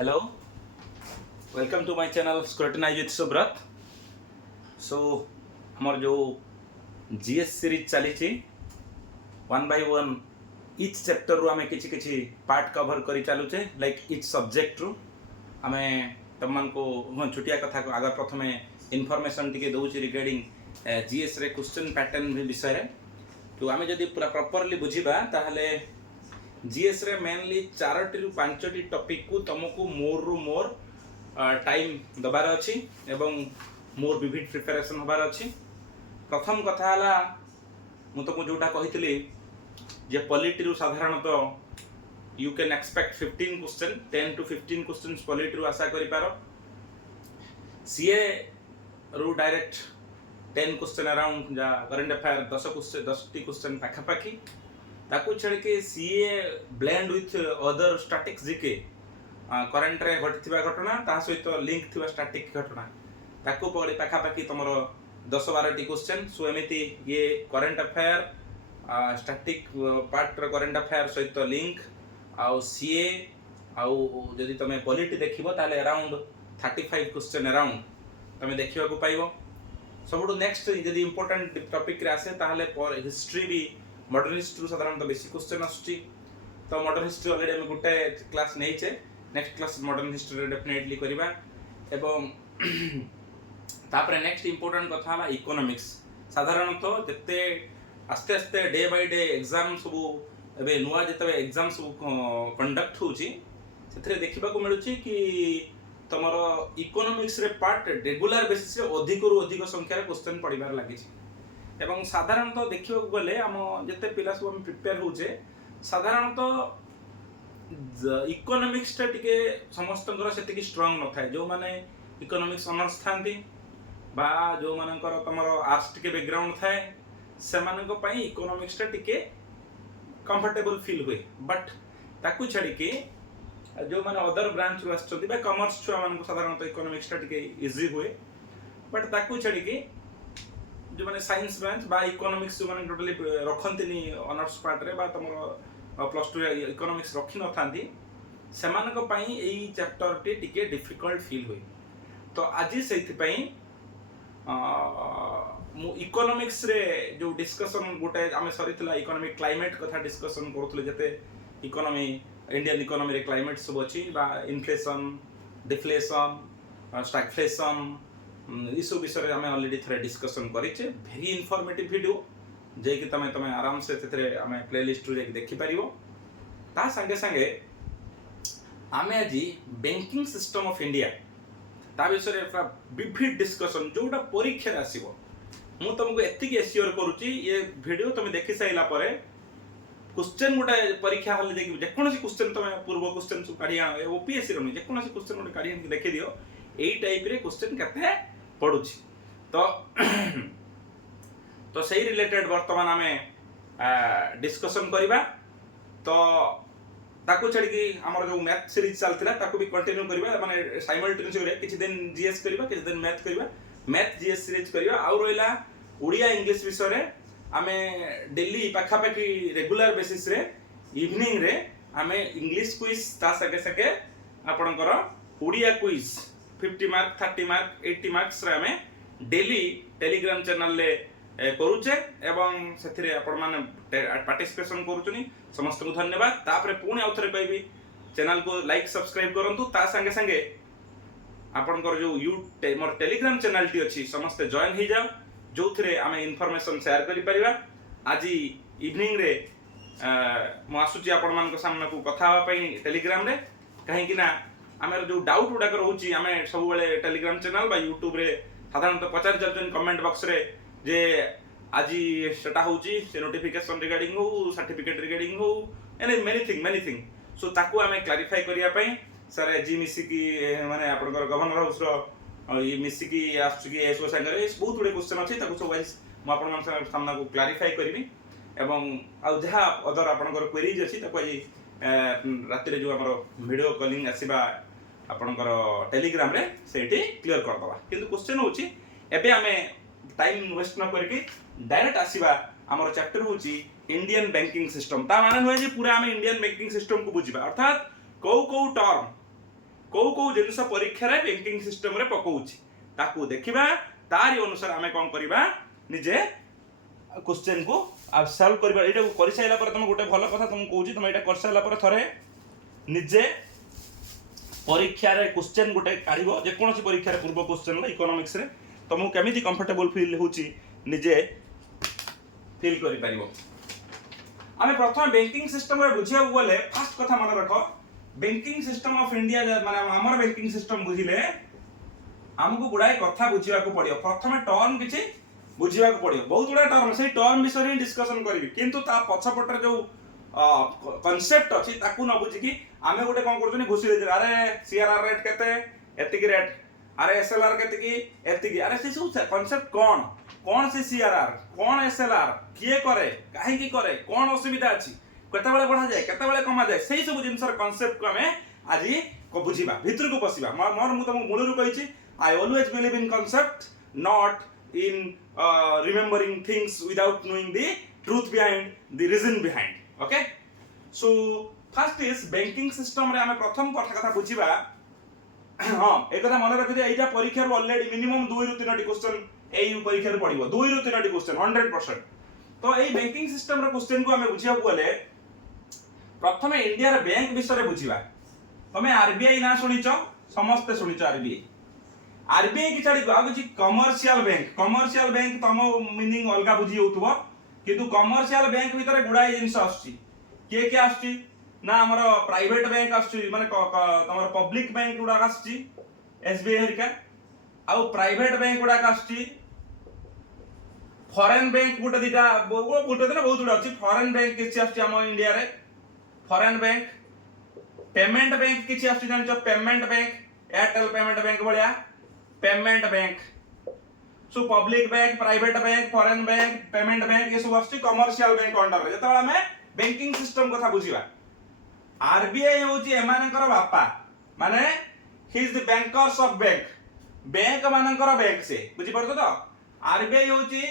Hello, welcome to my channel Scrutinize with Subrat. So, हमार जो GS series चली one by one etch chapter रु आमे किछि किछि पार्ट कवर करी चालुचे लाइक इच सब्जेक्ट रु आमे तमन को छुटिया कथा को आगर प्रथमे इनफॉरमेशन टिके दउछि रिगार्डिंग GS रे क्वेश्चन पैटर्न विषय रे तो आमे जदी पूरा प्रॉपर्ली बुझिबा ताहले जीएस रे मेनली 4 रु 5 टॉपिक को तुमको मोर रु मोर टाइम दबार अछि एवं मोर विविड प्रिपरेशन होबार अछि। प्रथम कथा हला मु तुमको जोटा कहितली जे पॉलिटी रु साधारणतः you can expect 15 question 10 to 15 questions polity रु आशा करि पारो। सीए रु डायरेक्ट 10 क्वेश्चन अराउंड जा करंट अफेयर 10 क्वेश्चन पाखा पाखी ताकू छड़ के CA blend with other statics GK current रे घटिथिबा घटना ता सहित लिंक थिबा स्टैटिक घटना ताकू पड़ी पाखा पाखी तमरो 10-12 टी क्वेश्चन सो एमिति ये करंट अफेयर स्टैटिक पार्ट रे करंट अफेयर सहित लिंक आउ सीए आउ जदि तमे पॉलिटी देखिबो ताले अराउंड 35 क्वेश्चन अराउंड तमे देखिबा को पाइबो। सबुठु नेक्स्ट जदि इंपोर्टेंट टॉपिक रे आसे ताले हिस्ट्री भी मॉडर्न हिस्ट्री साधारणतः बेसी क्वेश्चन आसुची तो मॉडर्न हिस्ट्री ऑलरेडी हम गोटे क्लास नहीं छे next class modern history definitely करिबा एवं तापरे नेक्स्ट इंपोर्टेंट कथा हला इकोनॉमिक्स साधारणतः जते आस्ते आस्ते डे बाय डे एग्जाम सब एबे नुवा जते एग्जाम सब कंडक्ट होची सेथरे देखिबा को मिलुची कि तमरो इकोनॉमिक्स रे पार्ट रेगुलर बेसिस रे अधिक रु अधिक संख्या रे क्वेश्चन पढिबार लागिची एवं साधारणतः देखिबा गले हम जते पिला सब हम प्रिपेयर होचे साधारणतः इकोनॉमिक्स टा टिके समस्तकर सेति की स्ट्रांग न थाए जो माने इकोनॉमिक्स ऑनर्स थांती बा जो मानकर तमरो आर्ट्स टिके बैकग्राउंड थाए से मानको पई इकोनॉमिक्स टा टिके कंफर्टेबल फील हुए बट ताकू छडी के जो माने अदर ब्रांच रु आछथि बा कॉमर्स छुआ मानको साधारणतः इकोनॉमिक्स टा टिके इजी हुए बट ताकू छडी के जो माने साइंस ब्रांच बा इकोनॉमिक्स जो माने टोटली रखंतिनी ऑनर्स पार्ट रे बा तमरो प्लस 2 इकोनॉमिक्स रखि न थांती सेमानको पई एई चैप्टर टी टिके डिफिकल्ट फील हुई तो आज सेति पई मु इकोनॉमिक्स रे जो डिस्कशन गोटे आमे सरितला इकोनॉमिक क्लाइमेट कथा डिस्कशन करथले जते इकोनॉमी इंडियन इकोनॉमी रे क्लाइमेट सब अछि बा इन्फ्लेशन डिफ्लेशन स्टैगफ्लेशन इस विषय में ऑलरेडी थरे डिस्कशन करिचे वेरी इन्फॉर्मेटिव वीडियो जे कि तमे आराम से तेरे आमे प्लेलिस्ट रे देखि परिबो ता संगे संगे आमे आज बैंकिंग सिस्टम ऑफ इंडिया ता विषय रे विविध डिस्कशन जोटा परीक्षा आसीबो मु तुमको एतिक एश्योर करूची ये वीडियो तमे देखि साइला परे क्वेश्चन गोटे परीक्षा हल जे जेकोनसी क्वेश्चन तमे पूर्व क्वेश्चन सु काढी आनो ओपीएससी रो जेकोनसी क्वेश्चन गोटे काढी आन देखि दियो एई टाइप रे क्वेश्चन केते पडुची तो सही रिलेटेड वर्तमान आमे डिस्कशन करिबा तो ताकू छड़ी कि हमर जो मैथ सीरीज चलतिला ताकू भी कंटिन्यू करिबा माने साइमल्टेनियस रे किछि दिन जीएस करिबा किछि दिन मैथ करिबा मैथ जीएस सीरीज करिबा आ रोइला ओडिया इंग्लिश विषय रे आमे डेली पाखा पाखी रेगुलर बेसिस रे इवनिंग रे आमे इंग्लिश क्विज ता सके सके आपनकर Odia quiz 50 mark 30 mark 80 marks रे आमे डेली टेलीग्राम चैनल ले करूचे एवं सेथिरे आपण माने पार्टिसिपेशन करूचनी समस्त को धन्यवाद तापरे पुणी आउथरे कहबी चैनल को लाइक सब्सक्राइब करंतु ता संगे संगे आपनकर जो मोर टेलीग्राम चैनल टी अछि समस्त जॉइन ही जाओ जोथरे आमे इन्फॉर्मेशन शेयर करि परिबा आज इवनिंग रे मो आसुची आपण मान को सामने को कथा हवा पई टेलीग्राम रे कहीं कि ना आमे जो डाउट उडा रहउची आमे सब बेले टेलीग्राम चैनल बा यूट्यूब रे साधारणतः पचार जन कमेंट बॉक्स रे जे आज सेटा होची से नोटिफिकेशन रिगार्डिंग हो सर्टिफिकेट रिगार्डिंग हो एनी मेनी थिंग सो ताकू आमे क्लैरिफाई करिया पई सर जी मिसी की माने आपनकर गवर्नर हाउस रो ये मिसी की आसु की एसओ संगे बहुत गुडे क्वेश्चन अछि ताकू सब वाइज म आपन मान सामना को क्लैरिफाई करबी एवं आ जहा अदर आपनकर क्वेरीज अछि ताकू आज राति रे जो हमर वीडियो कॉलिंग आसीबा आपनकर टेलीग्राम रे सेठी क्लियर कर दबा किंतु क्वेश्चन होची एबे हमें टाइम वेस्ट न करके डायरेक्ट आसीबा हमर चैप्टर होची इंडियन बैंकिंग सिस्टम ता माने होय जे पूरा हमें इंडियन बैंकिंग सिस्टम को बुझिबा अर्थात को टर्म कौ कौ जिनस परीक्षा रे बैंकिंग सिस्टम रे पकाउछि ताकू देखिबा तारी अनुसार आमे कोन करबा निजे क्वेश्चन को आप सॉल्व करबा एटा कर साइला पर तुम गोटे भल कथा तुम कहूछि तुम एटा कर साइला पर थरे निजे परीक्षा रे क्वेश्चन गोटे काढिबो जे कोनसी परीक्षा रे पूर्व क्वेश्चन इकोनॉमिक्स रे तुमको केमिति कंफर्टेबल फील होछि निजे फील करि परिबो। आमे प्रथम बैंकिंग सिस्टम रे बुझिया बोले फर्स्ट कथा मन रखो बैंकिंग सिस्टम ऑफ इंडिया माने हमर बैंकिंग सिस्टम बुझिले हमको गुडाय कथा बुझिया को पड़ियो प्रथम टर्म किछि बुझिया को पड़ियो बहुत गुडा टर्म से टर्म विषय डिस्कशन करबी किंतु ता पछपटर जो कांसेप्ट अछि ताकू न बुझी कि आमे गोटे कोन करछनी घुसी दे अरे सीआरआर रेट केते एतिकी रेट अरे एसएलआर केते की एतिकी अरे से सब कांसेप्ट कोन से सीआरआर कोन एसएलआर किए करे काहे की करे कोन असुविधा अछि केते बेले बढ़ा जाए केते बेले कमा जाए सेही सब जिंसर कांसेप्ट को हमें आजि को बुझिबा भीतर को पसिबा मोर मु तुम मूलरु कहिछि I always believe in concept not in remembering things without knowing the truth behind the reason behind okay so first is banking system रे हमें प्रथम कथा बुझिबा हां एक कथा मन रखि दे एटा परीक्षा रो ऑलरेडी मिनिमम 2 रु 3 टी क्वेश्चन एई परीक्षा रे पडिबो 2 रु 3 टी क्वेश्चन 100% तो एई बैंकिंग सिस्टम रो क्वेश्चन को हमें बुझिया बोले प्रथम इंडिया रे बैंक विषय रे बुझिबा तमे आरबीआई ना सुनिचो समस्त सुनिचो आरबीआई की छाड़ी आ किछि कमर्शियल बैंक तम मीनिंग अलगा बुझी होतबो किंतु कमर्शियल बैंक भीतर गुडाई जिंस आछी के आछी ना हमर प्राइवेट बैंक आछी माने तमर पब्लिक बैंक गुडा आछी एसबीआई हरिका आ प्राइवेट बैंक गुडा आछी फॉरेन बैंक गुटे दिटा गुटे दिन बहुत गुडा अछि फॉरेन बैंक किछि आछी हम इंडिया रे फॉरेन बैंक पेमेंट बैंक किछि आछी जानचो payment bank Airtel payment bank बलिया payment bank so public bank private bank foreign bank payment bank ये सब आछी कमर्शियल बैंक अंडर रे जतबा हमें बैंकिंग सिस्टम कथा बुझिबा आरबीआई होची एमानकर बापा माने he is the bankers of bank मानकर बैंक से बुझि परतो तो आरबीआई होची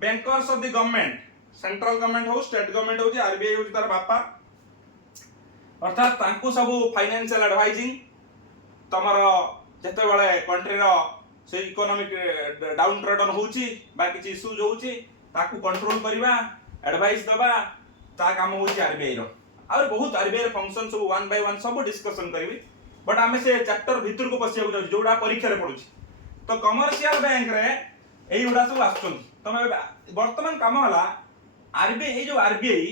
bankers of the government central government हो स्टेट गवर्नमेंट होची आरबीआई होची तार बापा अर्थात तांको सब फाइनेंशियल एडवाइजिंग तमरो जते बेले कंट्री रो से इकोनॉमिक डाउन ट्रेडन होची बा किछि इश्यूज होची ताकू कंट्रोल करबा एडवाइस दबा ता काम होची आरबीआई रो और बहुत आरबीआई फंक्शन सब वन बाय वन सब डिस्कशन करबी बट हमें से चैप्टर भीतर को पसिया जाउ जोडा परीक्षा रे पडुची तो कमर्शियल बैंक रे एई उडा सब आछन तमे वर्तमान काम होला आरबीआई जो आरबीआई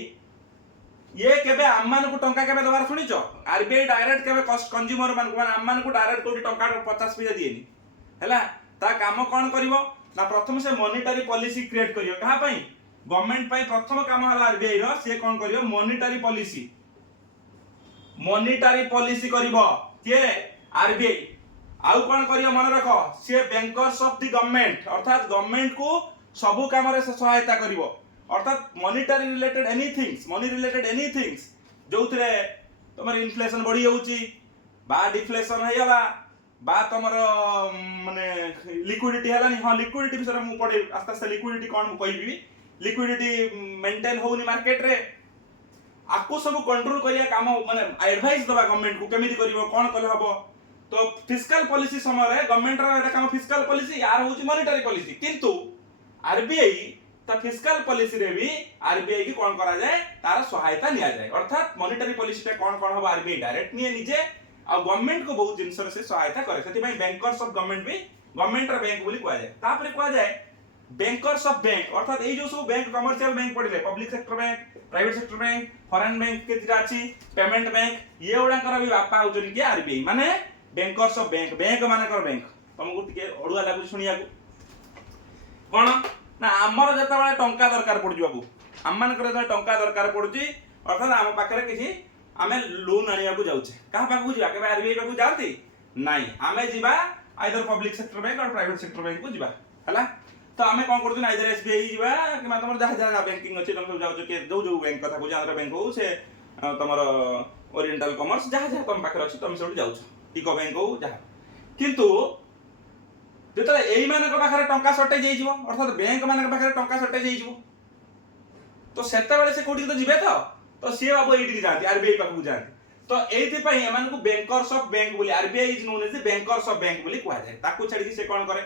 ये केबे आम्मान को टंका केबे दबार सुनिचो आरबीआई डायरेक्ट केबे कंज्यूमर मान को आम्मान को डायरेक्ट कोटी टंका 50 पैसा दिएनी हैला ता काम कोन करिवो ना प्रथम से मॉनिटरी पॉलिसी क्रिएट करियो कहा पई गवर्नमेंट पई प्रथम काम होला आरबीआई रो से कोन करियो मॉनिटरी पॉलिसी करिवो के आरबीआई आउ कोन करियो मन रखो से बैंकर्स ऑफ द गवर्नमेंट अर्थात गवर्नमेंट को सब काम रे सहायता करिवो अर्थात मॉनिटरी रिलेटेड एनीथिंग्स जो थरे तमर इन्फ्लेशन बढ़ी होउची बा डिफ्लेशन हेयला बा तमर माने लिक्विडिटी हेलानी हां लिक्विडिटी विषय मु पढे आस्ते आस्ते लिक्विडिटी कोन कहबी लिक्विडिटी मेंटेन होउनी मार्केट रे आको सब कंट्रोल करिया काम माने एडवाइस दबा गवर्नमेंट को केमिति करिवो कोन कले हबो तो फिस्कल पॉलिसी समय रे गवर्नमेंट रा एटा काम फिस्कल पॉलिसी यार होउची मॉनिटरी पॉलिसी किंतु आरबीआई ता फिस्कल पॉलिसी रे भी आरबीआई की कोन करा जाए तार सहायता लिया जाए अर्थात मॉनिटरी पॉलिसी टा कोन हो आरबीआई डायरेक्ट निये निजे आ गवर्नमेंट को बहुत जिंसर से सहायता करे सेति भाई बैंकर्स ऑफ गवर्नमेंट भी गवर्नमेंट रा बैंक बोली कहया जाए तापरे कहया जाए बैंकर्स ऑफ बैंक अर्थात एई जो सब बैंक कमर्शियल बैंक पड़िले public sector bank private sector bank foreign bank के दिरा अछि पेमेंट बैंक ये ओडा कर भी बापा होजन के आरबीआई माने बैंकर्स ऑफ बैंक मानकर बैंक तुमको टिके ओडुआ लागु सुनिया को कोन ना हमर जता बेले टंका दरकार पड़जी बाबू हममान करे जता टंका दरकार पड़जी अर्थात हम पाखरे किछि हमें लोन आनिया को जाउछे कहा पाखु जिबा के आरबीआई पाखु जाती नाही हमें जिबा आइदर पब्लिक सेक्टर बैंक और प्राइवेट सेक्टर बैंक को जिबा हला तो हमें कोन करछु आइदर एसबीआई जिबा कि तमर जहा जहा बैंकिंग अछि तुम सब जाउछो के जो बैंक कथा को आंध्र बैंक हो से तमर ओरिएंटल कॉमर्स जहा जहा तुम पाखरे अछि तुम सब जाउछो इको बैंक हो जहा किंतु जेतले एई मानक पाखरे टंका शॉर्टेज हे जिवो अर्थात बैंक मानक पाखरे टंका शॉर्टेज हे जिवो तो सेता बेले से कोठी तो जिबे तो सी बाबू एठी जाती आरबीआई पाखु जाती तो एथि एमान को बैंकर्स ऑफ बैंक बोली RBI is known as bankers of bank बोली कहा जाए ताकू छाड़ी से कोन करे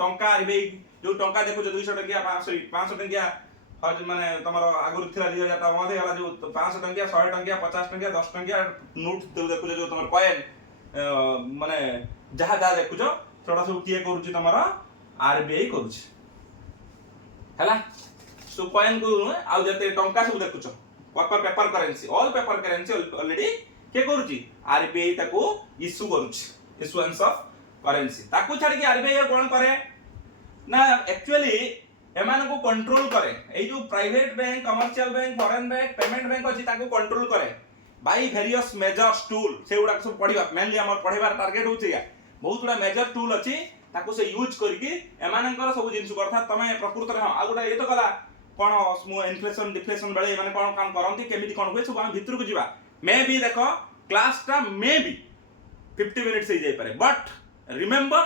टंका आरबीआई जो टंका देखो 200 टंकिया 500 टंकिया माने तमरो आगुर थिला 2000 टा बंद होला जो 500 टंकिया 100 टंकिया 50 टंकिया 10 टंकिया नोट देखो जो तमर कॉइन माने जहा जहा देखो छोटा सब किए करूची तमरो आरबीआई करूची हला सो कॉइन को आउ जते टंका सब देखुचो paper currency all paper currency already के करूची आरबीआई ताको इशू करूची इशुएंस ऑफ करेंसी ताको छाड़ के आरबीआई कोन करे ना एक्चुअली एमान को कंट्रोल करे ए जो private bank commercial bank foreign bank payment bank अछि ताको कंट्रोल करे बाय वेरियस मेजर्स टूल से उडा सब पढिबा मेनली हमर पढिबार टारगेट होछि या बहुत उडा मेजर टूल अछि ताको से यूज करके एमानकर सब जिंस करथा तमे प्रकृत रे आ गुडा ए तो कला कोन स्मो इन्फ्लेशन डिफ्लेशन बेले माने कोन काम करंती केमिति कोन होय सब हम भीतर को जीवा मे बी देखो क्लास टा मे बी 50 मिनिट्स ही जाई पारे but remember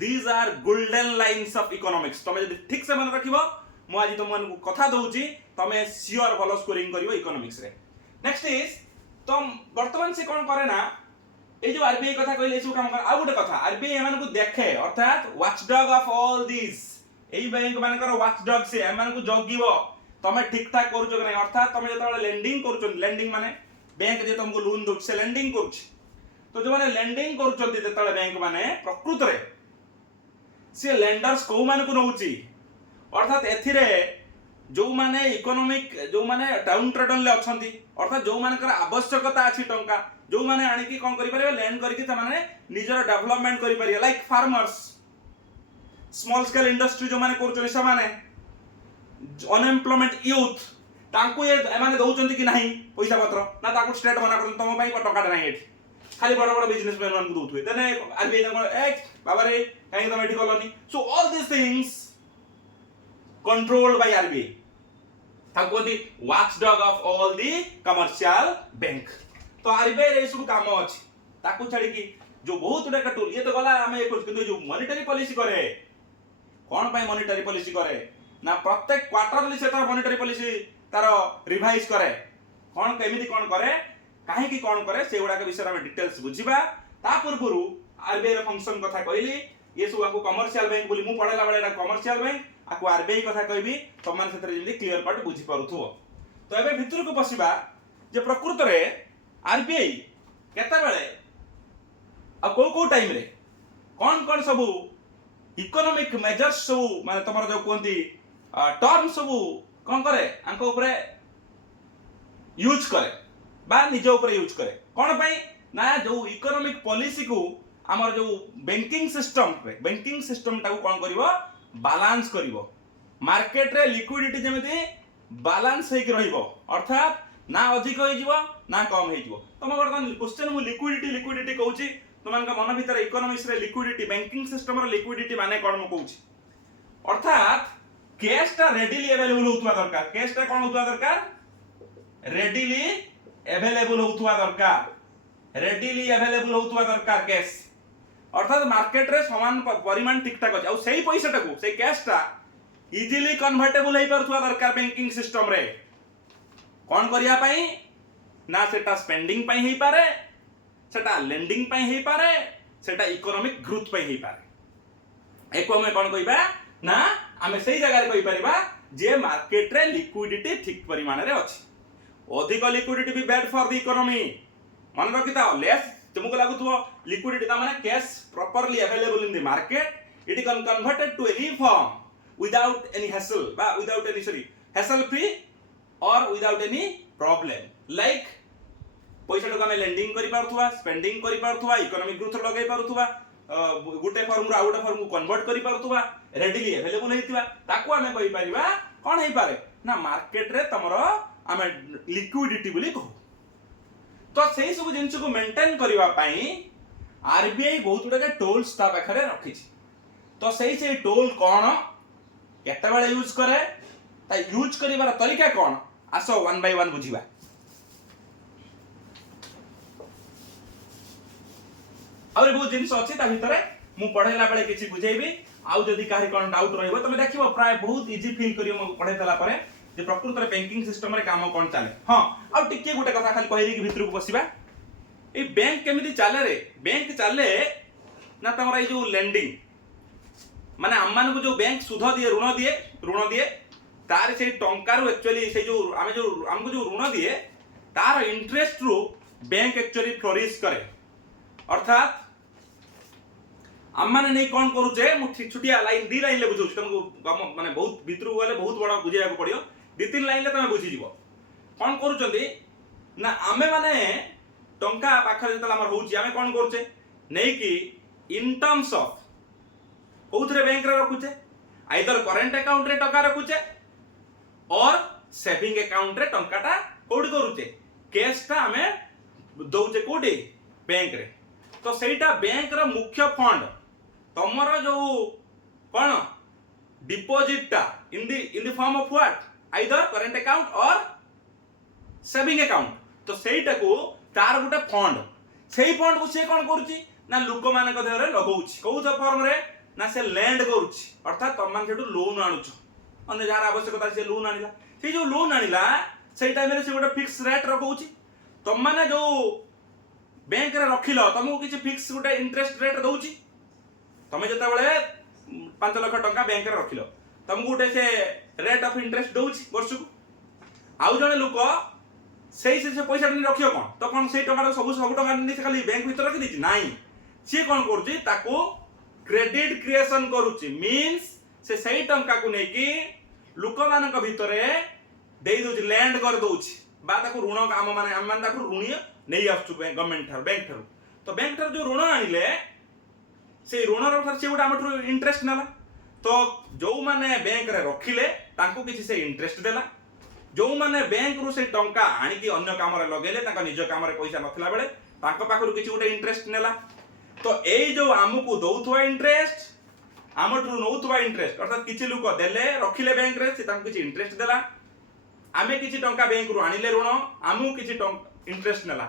these are golden lines of economics तमे जदी ठीक से मन रखिबो मु आज तुम मन को कथा दउची तमे श्योर भलो स्कोरिंग करिवो इकोनॉमिक्स रे नेक्स्ट इज तुम वर्तमान से कोन करे ना ए जो आरबीआई कथा कहले सब काम कर आ गुटे कथा आरबीआई एमान को देखे अर्थात watchdog of all this AE bank मानकर वॉचडॉग से एमान को जगिवो तमे ठीक ठाक करूछो कि नै अर्थात तमे जतले लेंडिंग करूछो लेंडिंग माने बैंक जे तुमको लोन दो से लेंडिंग करूछ तो जो माने लेंडिंग करूछन्ती जतले बैंक माने प्रकृत रे से लेंडर्स को मान को नउची अर्थात एथिरे जो माने इकोनॉमिक जो माने डाउन ट्रेडन ले अछंती अर्थात जो मानकर आवश्यकता अछि टंका जो माने आनी की कोन करि परिबे लैंड करि के त माने निजर डेवलपमेंट करि परिबे like farmers small scale industry जो माने करूछन से माने अनएम्प्लॉयमेंट यूथ तांको ए माने दउचंती कि नाही पैसा पत्र ना ताको स्टेट मना करन तम पई टका नाही एठी खाली बड़ बड़ बिजनेसमैन मान को दउथुए तने आरबीआई नंबर ए बाबा रे काहे तम एठी कलनी so all this things controlled by RBI ताको the watchdog of all the commercial bank तो आरबीआई रे सब काम अछि ताको छाड़ी की जो बहुत बड़ा का टूल ये तो गला हमें कुछ किंतु जो मॉनेटरी पॉलिसी करे कौन पाई मॉनेटरी पॉलिसी करे ना प्रत्येक क्वार्टरली से तार मॉनेटरी पॉलिसी तार रिवाइज करे कौन केमिति कौन करे काहे की कौन करे से गुडा के विषय में डिटेल्स बुझिबा ता पूर्वरु आरबीआई रे फंक्शन कथा कहली ये सब आको कमर्शियल बैंक बोली मु पढेला बळे एटा कमर्शियल बैंक आको आरबीआई कथा कहबी तमान सेतरे जल्दी क्लियर कट बुझी पारुथो तो एबे भितर को पसिबा जे प्रकृत रे आरबीआई केता बेले आ को टाइम रे कौन कौन सब इकोनॉमिक मेजर्स सब माने तमर जो कोंती टर्म सब कौन करे आंको ऊपर यूज करे बा निज ऊपर यूज करे कौन पाई ना जो इकोनॉमिक पॉलिसी को हमर जो बैंकिंग सिस्टम टाको कौन करिवो बैलेंस करिवो मार्केट रे लिक्विडिटी जेमिति बैलेंस हे कि रहइबो अर्थात ना अधिक होई जीवो ना कम होई जीवो तम वर्तमान क्वेश्चन मु लिक्विडिटी कहूची तुमन का मन भीतर इकोनॉमिक्स रे लिक्विडिटी बैंकिंग सिस्टम रे लिक्विडिटी माने कोन मु कहूची अर्थात कैश ता रेडिली अवेलेबल होतुवा दरकार कैश ता कोन होतुवा दरकार रेडिली अवेलेबल होतुवा दरकार कैश अर्थात मार्केट रे समान परिमाण ठीक ठाक अछि आ सेही पैसा टाको सेही कैश ता इजीली कन्वर्टेबल हे परथुवा दरकार बैंकिंग सिस्टम रे कोन करिया पई ना सेटा स्पेंडिंग पई हे पारे सेटा लेंडिंग पई हे पारे सेटा इकोनॉमिक ग्रोथ पई हे पारे एको में कोन कहिबा ना हमें सही जगह रे कहि परिबा जे मार्केट रे लिक्विडिटी ठीक परिमाण रे अछि अधिक लिक्विडिटी भी बैड फॉर द इकोनॉमी मन रखिता लेस तुमको लागुथो लिक्विडिटी ता माने cash properly available in the market it can converted to any form without any hassle बा विदाउट एनी हैसल फ्री और विदाउट एनी प्रॉब्लम लाइक पैसा टका में लेंडिंग करि पारथुवा स्पेंडिंग करि पारथुवा इकोनॉमिक ग्रोथ लगाई पारथुवा गुटे फॉर्म रो आउटे फॉर्म को कन्वर्ट करि पारथुवा रेडिली अवेलेबल हेतिवा ताको हमें कहि परिबा कोन हे पारे ना मार्केट रे तमरो हमें लिक्विडिटी बोली कहू तो सेही सब जिंस को मेंटेन करबा पई आरबीआई बहुत गुडा टोल्स ता पाखरे रखी तो सेही टोल कोन केते बेले यूज करे ता यूज करिवार तरीका कोन आसो वन बाय वन बुझिबा और बहुत जिंस अछि ता भितरे मु पढेला बेले किछि बुझेबी आउ जदी काहे कोन डाउट रहइबो तमे देखिबो प्राय बहुत इजी फील करियो म पढे देला परे जे प्रकृत रे बैंकिंग सिस्टम रे काम कोन चले हां आ टिके गुटे कथा खाली कहि कि भितर को बसिबा ये बैंक केमिति चले रे बैंक चले ना तमरा ये जो लेंडिंग माने हम मान को जो बैंक सुध दिए ऋण दिए तार से टंकार एक्चुअली से जो आमे जो हमको जो ऋण दिए तार इंटरेस्ट रु बैंक एक्चुअली फ्लोरिश करे अर्थात हम माने नहीं कौन करूचे मु छुटिया लाइन दी लाइन ले बुझौ तुमको माने बहुत भितरु गले बहुत बड़ा बुझिया को पड़ियो दी तीन लाइन ले तमे बुझी जीवो कौन करूचंदी ना आमे माने टंका पाखरे जतला हमर होउची आमे कौन करूचे नहीं कि इन टर्म्स ऑफ कोथरे बैंक रे रखुचे आइदर करेंट अकाउंट रे टका रखुचे और सेविंग अकाउंट रे टंकाटा कोडी करूचे कैश टा हमें दउचे कोडी बैंक रे तो सेटा बैंक रो मुख्य फंड तमरो जो कोन डिपॉजिट टा इन the form of what either current account और सेविंग अकाउंट तो सेटा को तार गुटे फंड सेही फंड को से कोन करूची ना लोक माने को देहरे लगाउची कोउ फॉर्म रे ना से लैंड करूची अर्थात तुम मान सेटू लोन आणुछ अन्य जार आवश्यकता से लोन आनिला से जो लोन आनिला सेही टाइम रे से गोटे फिक्स रेट रखौची तुम माने जो बैंक रे रखिलो तुमको किछ फिक्स गोटे इंटरेस्ट रेट दउची तमे जता बेले 5 लाख टंका बैंक रे रखिलो तुमको गोटे से रेट ऑफ इंटरेस्ट दउची वर्ष को आउ जने लोक सेही से पैसा नहीं रखियो कोन तो कोन सेही टंका सब टंका नहीं से खाली बैंक भीतर रखि दिछि नाही से कोन करूची ताको क्रेडिट क्रिएशन करूची मींस से सही टंका को नहीं कि लोक मान भितरे दे दउची लैंड कर दउची बा ताको ऋण काम माने हम मान ताको ऋणी नहीं आसु गवर्नमेंट थार बैंक थार तो बैंक थार जो ऋण आनिले से ऋण रो थार से गोटा हमठु इंटरेस्ट नला तो जो माने बैंक रे रखिले तांको किछि से इंटरेस्ट देला जो माने बैंक रु से टंका आनी कि अन्य काम रे लगेले ताका निज काम रे पैसा नथला बेले तांको पाखरु किछि गोटे इंटरेस्ट नेला तो एई जो आमको दउथवा इंटरेस्ट आमठु नउथवा इंटरेस्ट अर्थात किछि लोक देले रखिले बैंक रे से तांको किछि इंटरेस्ट देला आमे किछि टंका बैंक रु आनिले ऋण आमु किछि इंटरेस्ट नेला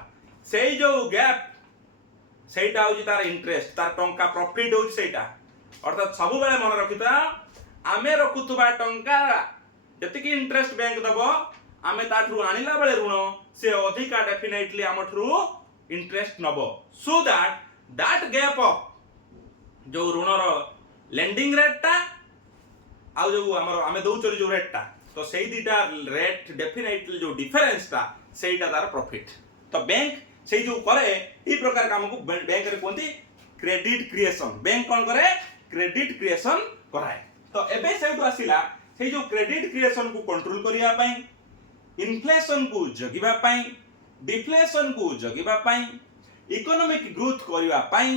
सेई जो गैप सेटा होची तार इंटरेस्ट तार टंका प्रॉफिट होची सेटा अर्थात सब बेले मन रखिता आमे रखुतबा टंका जतिकि इंटरेस्ट बैंक दबो आमे ताठु आनिला बेले ऋण से अधिका डेफिनेटली आमठु इंटरेस्ट नबो सो दैट गैप ऑफ जो ऋण रो लेंडिंग रेट टा आ जो हमर आमे दउचरी जो रेट टा तो सेही दिटा रेट डेफिनेटली जो डिफरेंस टा सेटा तार प्रॉफिट तो बैंक सेही जो करे ई प्रकार काम को बैंक रे कोंती क्रेडिट क्रिएशन बैंक कोन करे क्रेडिट क्रिएशन कराए तो एबे सेटू आसिला सेही जो क्रेडिट क्रिएशन को कंट्रोल करिया पई इन्फ्लेशन को जगिबा पई डिफ्लेशन को जगिबा पई इकोनॉमिक ग्रोथ करिवा पई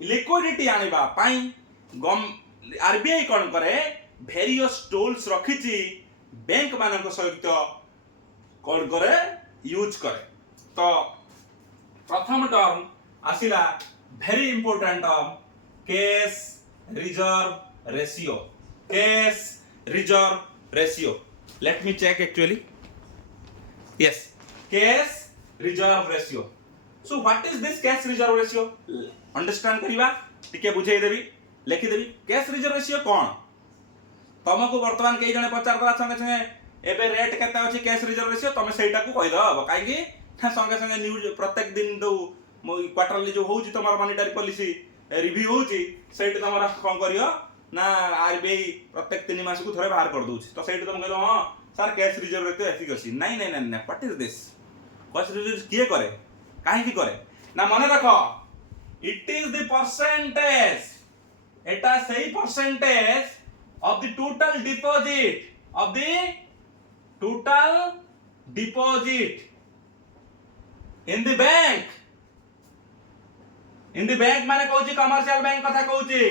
लिक्विडिटी आनिबा पई आरबीआई कोन करे वेरियस टूल्स रखिची बैंक मानक सहित कोन करे यूज करे तो प्रथम टर्म आसिला very important term cash reserve ratio let me check actually yes cash reserve ratio so what is this cash reserve ratio understand करिवा टिके बुझाई देबी लिखि देबी cash reserve ratio कोन तुमको वर्तमान कई जने पचार दला संगे संगे एबे रेट केते अछि कैश रिजर्व रेशियो तमे सेटा को कहि दबो काहे कि संगे संगे न्यूज प्रत्येक दिन दो क्वार्टरली जो होउची तमर मॉनेटरी पॉलिसी रिव्यू होउची सेट तमरा कोन करियो ना आरबीआई प्रत्येक 3 मास को थोड़े बाहर कर दोउची तो सेट तुम कहलो हां sir cash reserve ratio ethic अछि नहीं नहीं नहीं what is this cash reserve किए करे काहे की करे ना मने रखो इट इज द परसेंटेज एटा सही percentage of the total deposit in the bank माने कहूची कमर्शियल बैंक कथा कहूची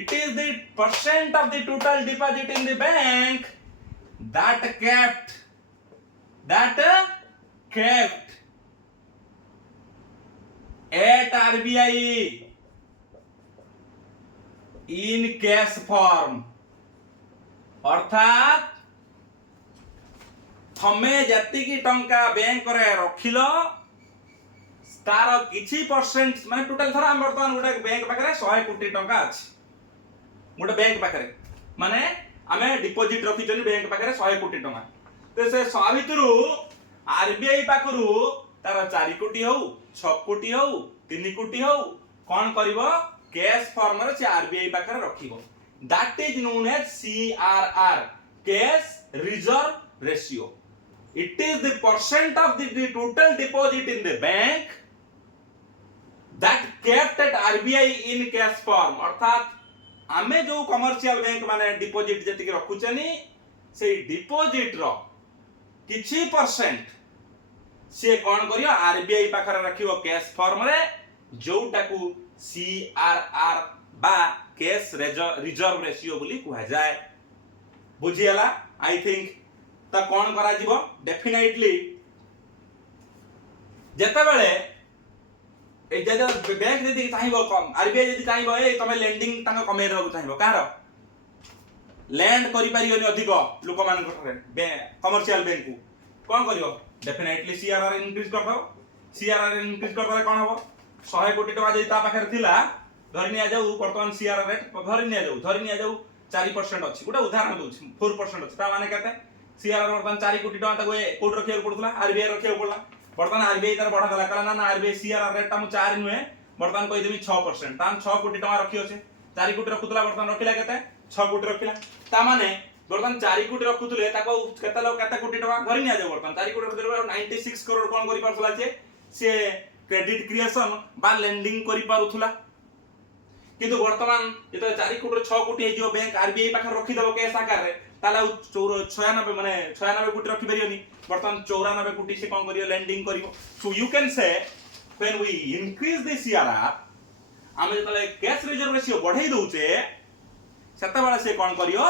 it is the percent of the total deposit in the bank that kept at RBI in cash form अर्थात थमे जति की टंका bank रे रखिलो तार किछि परसेंट माने टोटल थरा हम वर्तमान गोटे बैंक पाखरे 100 कोटी टंका अछि गोटे बैंक पाखरे माने आमे डिपॉजिट रखिचनी बैंक पाखरे 100 कोटी टंका तो से 100 भितरु आरबीआई पाखरु तार 4 कोटी हो 6 कोटी हो 3 कोटी हो कौन करिवो कैश फॉर्म रे से आरबीआई पाखरे रखिवो that is known as CRR cash reserve ratio it is the percent of the total deposit in the bank that kept at RBI in cash form अर्थात आमे जो कमर्शियल बैंक माने deposit जति के रखुचनी से डिपॉजिट रो किछि परसेंट से कोन करियो आरबीआई पाखरे रखियो कैश फॉर्म रे जोटाकू सीआरआर बा कैश रिजर्व रेशियो बोली कुहा जाय बुझियला आई थिंक ता कौन करा जीवो डेफिनेटली जेते बेले ए जे बैंक जदी चाहिबो कम आरबीआई जदी चाहिबो ए तमे लेंडिंग तांग कमे रहबो चाहिबो कार लैंड करि पारियोनी अधिक लोक मान करे कमर्शियल बैंक को कौन करियो डेफिनेटली सीआरआर इंक्रीज कर दो सीआरआर इंक्रीज कर दले कौन हबो 100 कोटी टका जदी ता पाखर थिला धरि निया जाऊ वर्तमान सीआरआर रेट धरि निया जाऊ 4% अछि गोटा उदाहरण दउछि 4% अछि ता माने केते सीआरआर वर्तमान 4 कोटी टका ताको कोड रखिया पड़तला आरबीआई रखिया पड़ला वर्तमान आरबीआई तार बढ़ा दला कला ना आरबीआई सीआरआर रेट ता मु 4 नुए वर्तमान कहि देबी 6% ताम 6 कोटी टका रखियो छे 4 कोटी रखुतला वर्तमान रखिला केते 6 कोटी रखिला ता माने वर्तमान 4 कोटी रखुतले ताको केते लोग केते कोटी टका धरि निया जाय वर्तमान 4 कोटी रखुतले 96 करोड़ कोन करि परसला छे से क्रेडिट क्रिएशन बा लेंडिंग करि पारुथला किंतु वर्तमान जेतो 4 कोटी 6 कोटी हे जो बैंक आरबीआई पाखर रखि देबो केस आकार रे ताला 96 माने 96 कोटी रखि परियोनी वर्तमान 94 कोटी से कोन करियो लेंडिंग करियो so you can say when we increase the CRR आमे जेतले कैश रिजर्व रेशियो बढ़ाई दउचे सेता वाला से कोन करियो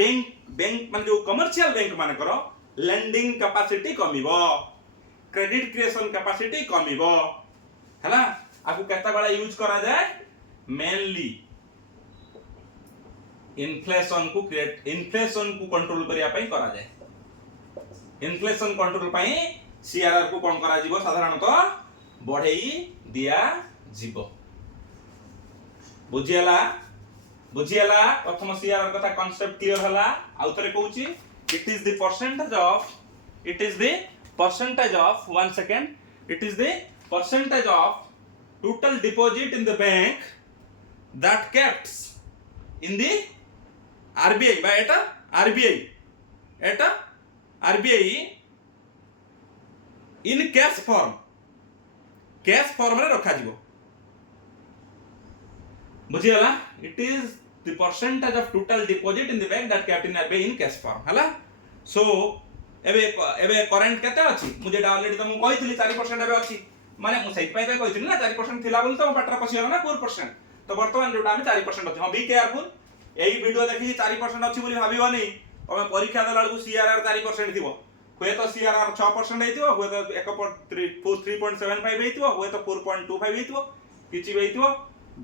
बैंक माने जो कमर्शियल बैंक माने करो लेंडिंग कैपेसिटी कमिबो क्रेडिट क्रिएशन कैपेसिटी कमिबो हैला आपको केता वाला यूज करा जाय मेनली इन्फ्लेशन को कंट्रोल करिया पई करा जाय इन्फ्लेशन कंट्रोल पई सीआरआर को कोन करा जीवो साधारणतः बढ़ेई दिया जीवो बुझियला प्रथम सीआरआर कथा कांसेप्ट क्लियर हला आउतरे कहूची it is the percentage of 1 second it is the percentage of total deposit in the bank that kept in the RBI by RBI in cash form रे रखा जीवो बुझियला it is the percentage of total deposit in the bank that kept in RBI in cash form हला so एबे current केते अछि मुझे already तो मु कहितली 4% एबे अछि माने मु सही पाइबे कहितली ना 4% थिला बोल तो पाटर पसियो ना 4% तो वर्तमान जोटा हम 4% अछि हम बी केयरफुल एही वीडियो देखि 4% अछि बोली भाबिबो नै तमे परीक्षा देला बेलकु सीआरआर 4% थिबो होय तो सीआरआर 6% हेतिबो होय तो 3.75 हेतिबो होय तो 4.25 हेतिबो किछि हेतिबो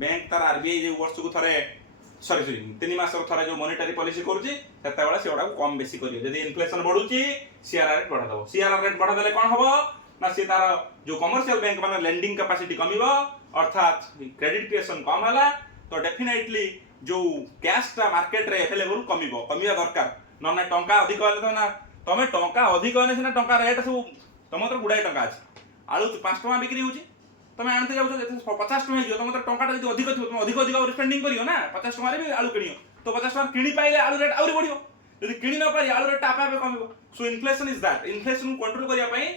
बैंक तार आरबीआई जे वर्ष को थरे सॉरी 3 मास थरे जो मॉनेटरी पॉलिसी करूची तत्ता बेला सेडा कम बेसी करियो यदि इन्फ्लेशन बढ़ुची सीआरआर रेट बढ़ा दबो सीआरआर रेट बढ़ा देले कोन हबो ना से तार जो कमर्शियल बैंक माने लेंडिंग कैपेसिटी कमिबो अर्थात क्रेडिट क्रिएशन कम होला तो डेफिनेटली जो कैश टा मार्केट रे अवेलेबल कमिबा दरकार न टंका अधिक होले तो ना तमे टंका अधिक होने सिना टंका रेट सब तम तो गुडाई टंका अछि आलू 5 टका बिक्री होची तमे आनते जाउ तो 50 टका हियो तम तो टंका जदी अधिक थियो तमे अधिक स्पेंडिंग करियो ना 50 टका रे भी आलू किनियो तो 50 टका किनी पाइले आलू रेट आउरी बढ़ियो यदि किनी न पारी आलू रेट आपे आपे कमिबो so inflation is that inflation control करिया पई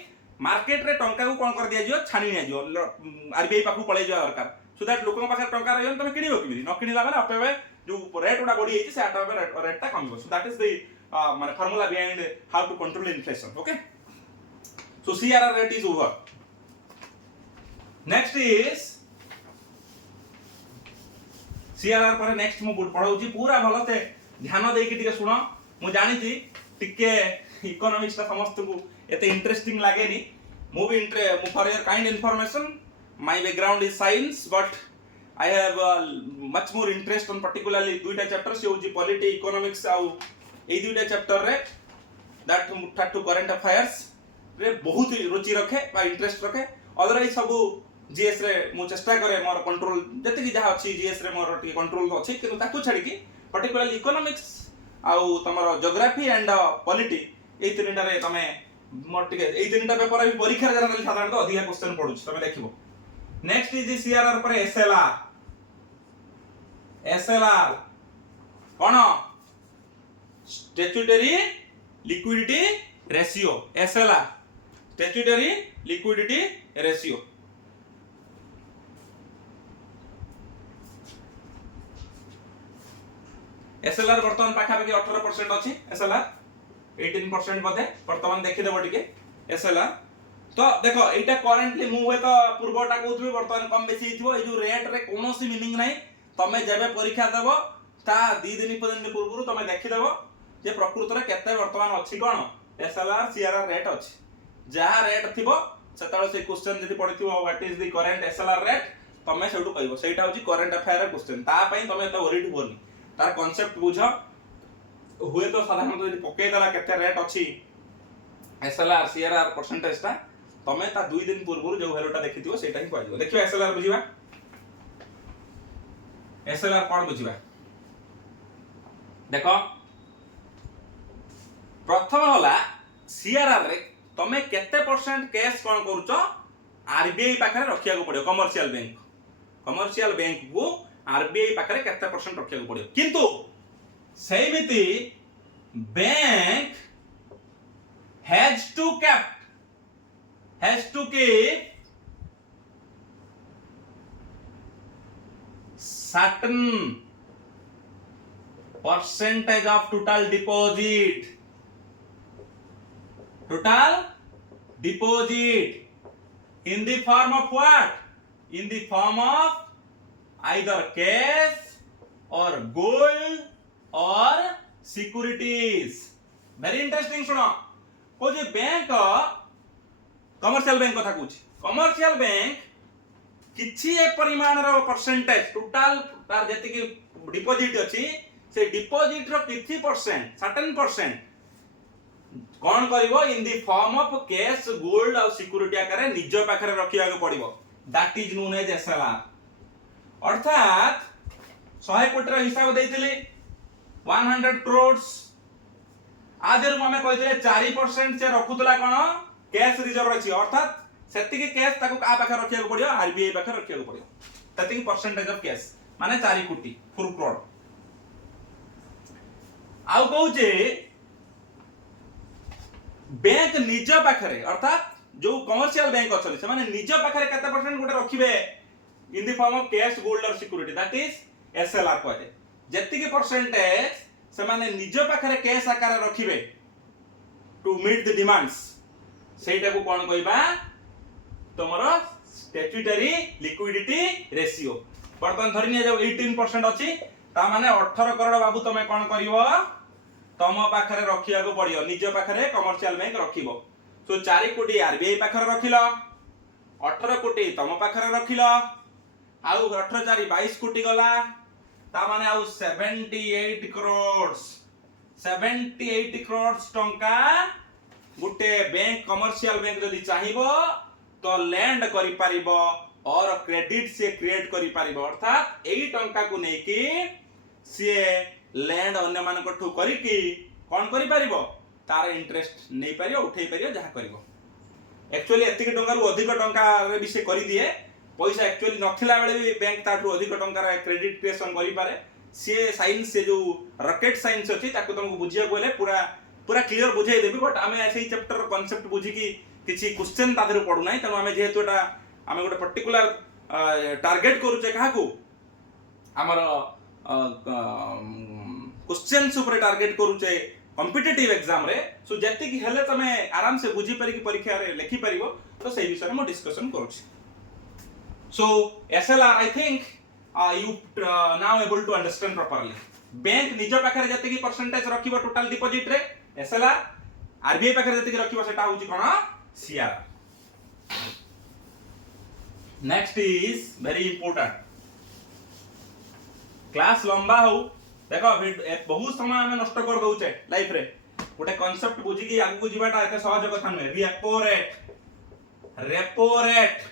मार्केट रे टंका को कोन कर दिया जियो छानी निया जियो आरबीआई पाखु पळे जियो दरकार सो दैट लोकन पाखे टंका रहयो तमे किनियो किबि न किनिला माने आपे जो रेट उडा बढ़ी हेछि से आपे रेट ता कमिबो सो दैट इज द माने formula behind how to control inflation okay so CRR rate is over next is CRR पर नेक्स्ट मु पढाउची पूरा भलो से ध्यान देकी टिके सुनो मु जानि छी टिके इकोनॉमिक्स का समस्त को एते इंटरेस्टिंग लागेनी मु for your kind information my background is science but I have much more interest on particularly दुईटा चैप्टर से होची पॉलिटी इकोनॉमिक्स आउ ए दुईटा चैप्टर रे दैट टू करंट अफेयर्स रे बहुत रुचि रखे बा इंटरेस्ट रखे अदरवाइज सब जीएस रे मु चेष्टा करे मोर कंट्रोल जते की जहा अछि जीएस रे मोर टी कंट्रोल अछि किंतु ताकू छाडी की पर्टिकुलरली इकोनॉमिक्स आउ तमरो ज्योग्राफी एंड पॉलिटी ए तीनटा रे तमे मोर टिके एई तीनटा पेपर भी परीक्षा जनरल साधारणतः अधिक क्वेश्चन पडुछ तमे देखिबो। नेक्स्ट इज सीआरआर पर एसएलआर। एसएलआर कोन statutory liquidity ratio. SLR statutory liquidity ratio. SLR वर्तमान पाखापाखि 18% अछि। एसएलआर 18% बदे वर्तमान देखि देबो टिके एसएलआर। तो देखो एटा करेंटली मु हे तो पूर्वटा कहउथबे वर्तमान कम बेसी हिथिबो। ए जो रेट रे कोनोसी मीनिंग नाही। तमे जेबे परीक्षा देबो ता 2 दिन पूर्व तमे देखि देबो जे प्रकृत रे केते वर्तमान अछि कोन एसएलआर सीआरआर रेट अछि। जहा रेट थिबो सेताळ से क्वेश्चन जदि पडिथिबो what is the current SLR rate तमे सेटु कहइबो सेटा होची करंट अफेयर क्वेश्चन। ता पई तमे त वरीड होनी तार कांसेप्ट बुझो। हुए तो साधारणतः जदि पके दला केते रेट अछि एसएलआर सीआरआर परसेंटेज ता तमे ता 2 दिन पूर्व जो वैल्यूटा देखिथिबो सेटा ही कहइबो। देखियो एसएलआर बुझिबा। एसएलआर कोन बुझिबा देखो प्रथम होला सीआरआर रे तमे केते परसेंट कैश कोन करूचो आरबीआई पाखरे रखिया को पड़ियो। कमर्शियल बैंक को आरबीआई पाखरे केते परसेंट रखिया को पड़ियो। किंतु सेमिति bank has to keep certain percentage of total deposit in the form of what? In the form of either cash or gold or securities. Very interesting सुनो। को जे बैंक कमर्शियल बैंक कथा कुछ कमर्शियल बैंक किछि ए परिमाण रो percentage total तार जति कि deposit अछि से डिपॉजिट रो किछि परसेंट सर्टेन परसेंट कोन करिवो in the form of cash gold और सिक्योरिटी आकारे निज पाखरे रखिया को पड़िवो। That is known as SLR. अर्थात 100 कोटी रो हिसाब देइथिले 100 crores आदर ममे कहितले 4% से रखुतला कोन कैश रिजर्व अछि। अर्थात सेतिके कैश ताको का पाखरे रखिया को पड़ियो आरबीआई पाखरे रखिया को पड़ियो। ततिके परसेंटेज ऑफ कैश माने 4 कोटी 4 करोड़। आउ कहूचे बैंक निज पाखरे अर्थात जो कमर्शियल बैंक अछि से माने निज पाखरे केते परसेंट गोटे रखिबे in the form of cash gold और सिक्योरिटी दैट इज एसएलआर कहते। जतिके परसेंटेज से माने निज पाखरे कैश आकार रखिबे टू मीट द डिमांड्स सेटा को कोन कहबा तमरो स्टैट्यूटरी लिक्विडिटी रेशियो। वर्तमान धरिनिया जो 18% अछि ता माने 18 करोड़ बाबू तमे कोन करिवो तम पाखरे रखिया को पड़ियो निज पाखरे कमर्शियल बैंक रखिबो। सो 4 कोटी आरबीआई पाखरे रखिलो 18 कोटी तम पाखरे रखिलो आउ 18 4 22 कोटी गला ता माने आउ 78 करोड़ टंका गुटे बैंक कमर्शियल बैंक जदि चाहिबो तो लैंड करि पारिबो और क्रेडिट से क्रिएट करि पारिबो। अर्थात एई टंका को नै कि से लैंड अन्य मान को ठु करि कि कोन करि पारिबो तार इंटरेस्ट नै पारियो उठै पारियो जहा करिवो। एक्चुअली एतिक टंका रु अधिक टंका रे भी से करि दिए पैसा एक्चुअली नथिला बेले भी बैंक ताठु अधिक टंका रे क्रेडिट क्रिएशन करि पारे। से साइंस से जो रॉकेट साइंस अछि ताको तुमको बुझिया कोले पूरा क्लियर बुझाई देबी। बट आमे ऐसे ही चैप्टर कांसेप्ट बुझी कि किछि क्वेश्चन तादर पडु नै तनो आमे जेहेतु एटा आमे गोटे पर्टिकुलर टारगेट करूचे काहाकू हमर क्वेश्चंस ऊपर टारगेट करूचे कॉम्पिटिटिव एग्जाम रे। सो जति कि हेले तमे आराम से बुझी पारि कि परीक्षा रे लिखि परिबो तो सेही विषय रे मो डिस्कशन करूची। So SLR I think you now able to understand properly. Bank निज पाखरे जति कि परसेंटेज रखिबो टोटल डिपॉजिट रे SLR आरबीआई पाखरे जति कि रखिबो सेटा होची कोन C R. Next is very important. Class लंबा हो देखो बहुत समय हमें नष्ट कर दउचे लाइफ रे गोटे कांसेप्ट बुझी कि आगु जीवाटा एते सहज कथा नै। रेपो रेट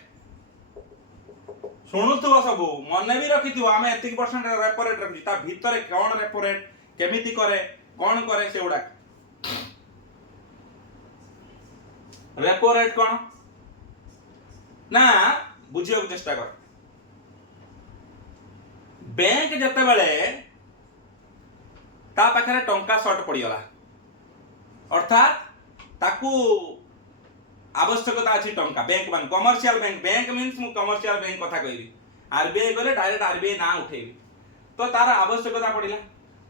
शुणुथुव सब मन भी रखिथुव आमे एतिक परसेंट रेपो रेट रखि ता भीतर कोन रेपो रेट केमिति करे कोन करे से उडा रेपो रेट कौन ना बुझिया चेष्टा कर बैंक जते बेले ता पाखरे टंका शॉर्ट पड़ीगला अर्थात ताकू आवश्यकता अच्छी टंका बैंक मान कमर्शियल बैंक मीन्स मु कमर्शियल बैंक कथा कहबी आरबीआई गले डायरेक्ट आरबीआई ना उठेबी तो तार आवश्यकता पड़िला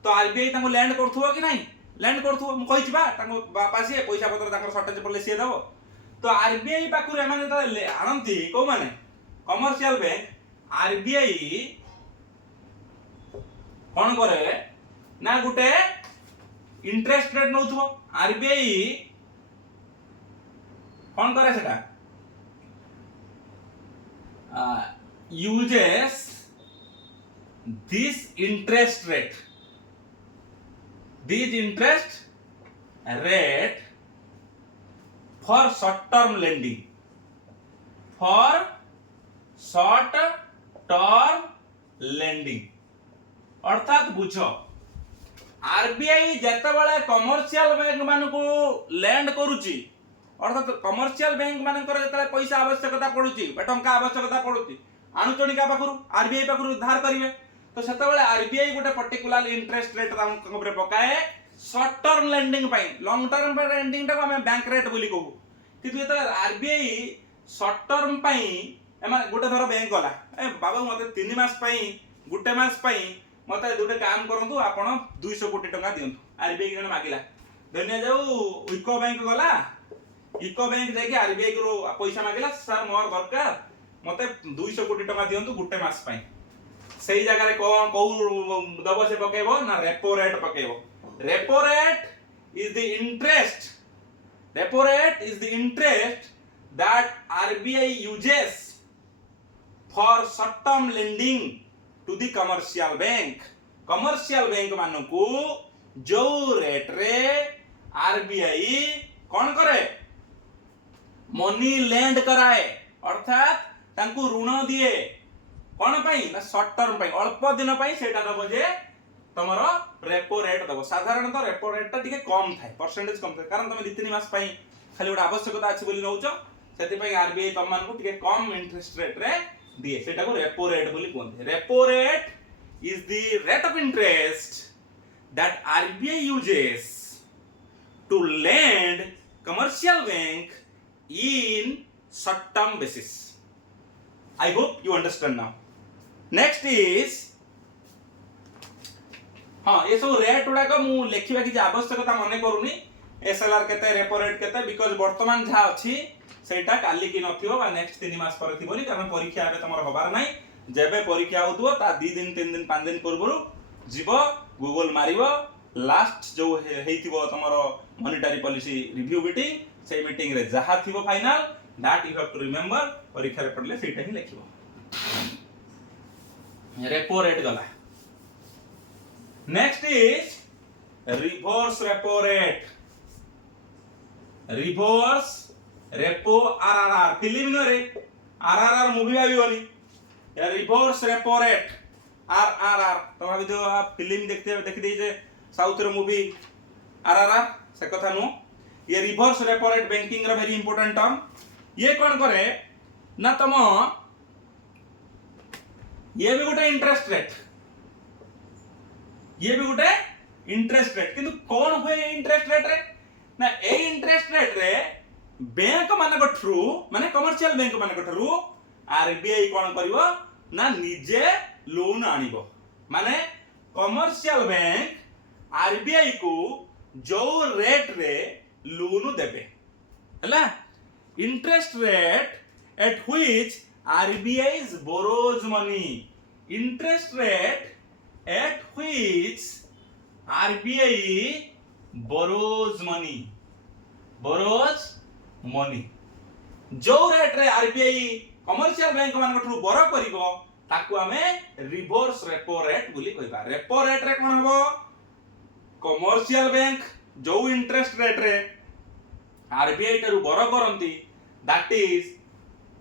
तो आरबीआई ताको लैंड करथुवा कि नहीं लैंड करथुवा मु कहि छिबा ताको बापा से पैसा पत्र ताकर शॉर्टेज पड़ले से दबो तो आरबीआई पाखुर एमाने त आनंती को माने कमर्शियल बैंक आरबीआई कौन करे ना गुटे इंटरेस्ट रेट नउथबो आरबीआई कौन करे सेटा uses this interest rate for short term lending अर्थात बुझ आरबीआई जेतेबेले कमर्शियल बैंक मानकू लैंड करूची अर्थात कमर्शियल बैंक मानकर जेतेबेले पैसा आवश्यकता पड़ुची टंका आवश्यकता पड़ुची आणुचणिका पाखरु आरबीआई पाखरु उद्धार करिवे तो सेतेबेले आरबीआई गोटे पर्टिकुलर इंटरेस्ट रेट तांको ऊपर पकाए शॉर्ट टर्म लेंडिंग पाई लॉन्ग टर्म लेंडिंग टा हमें बैंक रेट बोली कहू किंतु जेतेबेले आरबीआई शॉर्ट टर्म पाई एमा गोटे धर बैंक गला ए बाबा मते 3 मास पाई गोटे मास पाई मते दुटे काम करंतु आपण 200 कोटी टका दियंतु आरबीआई जने मागिला धन्य जाऊ इको बैंक गला इको बैंक जाके आरबीआई को पैसा मागिला सर मोर दरकार मते 200 कोटी टका दियंतु गोटे मास पाई सही जगह रे कोन कहू दबो से पकेबो ना रेपो रेट पकेबो repo rate is the interest that RBI uses for short term lending to the commercial bank मानकू जो रेट रे आरबीआई कौन करे मनी लैंड कराए अर्थात तांकू ऋण दिए कौन पाई ना शॉर्ट टर्म पाई अल्प दिन पाई सेटा दबो जे तमरो रेपो रेट दबो साधारणतः रेपो रेट टा ठीक कम थाए परसेंटेज कम थाए कारण तुम 2-3 मास पाई खाली गोटे आवश्यकता अछि बोली नउचो सेति पई आरबीआई तम मानकू ठीक कम इंटरेस्ट रेट रे दिए सेटा को रेपो रेट बोली कोनथे repo rate is the rate of interest that RBI uses to lend commercial bank in short term basis. I hope you understand now. Next is हाँ ये सब रेट गुड़ाक मु लिखा कि आवश्यकता मन करूनी एसएलआर केते रेपो रेट केते बिकॉज वर्तमान जहा अछि सेटा काली की नथिबो बा नेक्स्ट 3 मास पर थिबोली कारण परीक्षा आबे तमर होबार नाही जेबे परीक्षा होतबो ता 2 दिन 3 दिन 5 दिन पूर्वरु जीव गूगल मारिबो लास्ट जो हेइतिबो तमर मॉनेटरी पॉलिसी रिव्यू मीटिंग से मीटिंग रे जहा थिबो final that you have to remember परीक्षा रे पढले सेटा ही लिखिबो रेपो रेट गला next is reverse repo repo RRR film नो रे आरआरआर मूवी आबी बोली रिवर्स रेपो रेट आरआरआर तो भाभी जो आप फिल्म देख दीजिए साउथ रो मूवी आरआरआर से कथा नु ये रिवर्स रेपो रेट बैंकिंग रो वेरी इंपोर्टेंट टर्म ये कौन करे ना तुम ये भी गोटे इंटरेस्ट रेट किंतु कौन हुए इंटरेस्ट रेट रे ना ए इंटरेस्ट रेट रे बैंक मानक थ्रू माने कमर्शियल बैंक मानक थ्रू आरबीआई कौन करिवो ना निजे लोन आनिबो माने कमर्शियल बैंक आरबीआई को जो रेट रे लोन देबे हला interest rate at which RBI borrows money interest rate at which RBI borrows money जो रेट रे आरबीआई कमर्शियल बैंक मान ठू बरो करिवो ताकू हमें रिवर्स रेपो रेट बोली कहबा रेपो रेट रे कोन हबो कमर्शियल बैंक जो इंटरेस्ट रेट रे आरबीआई टरू बरो करंती that is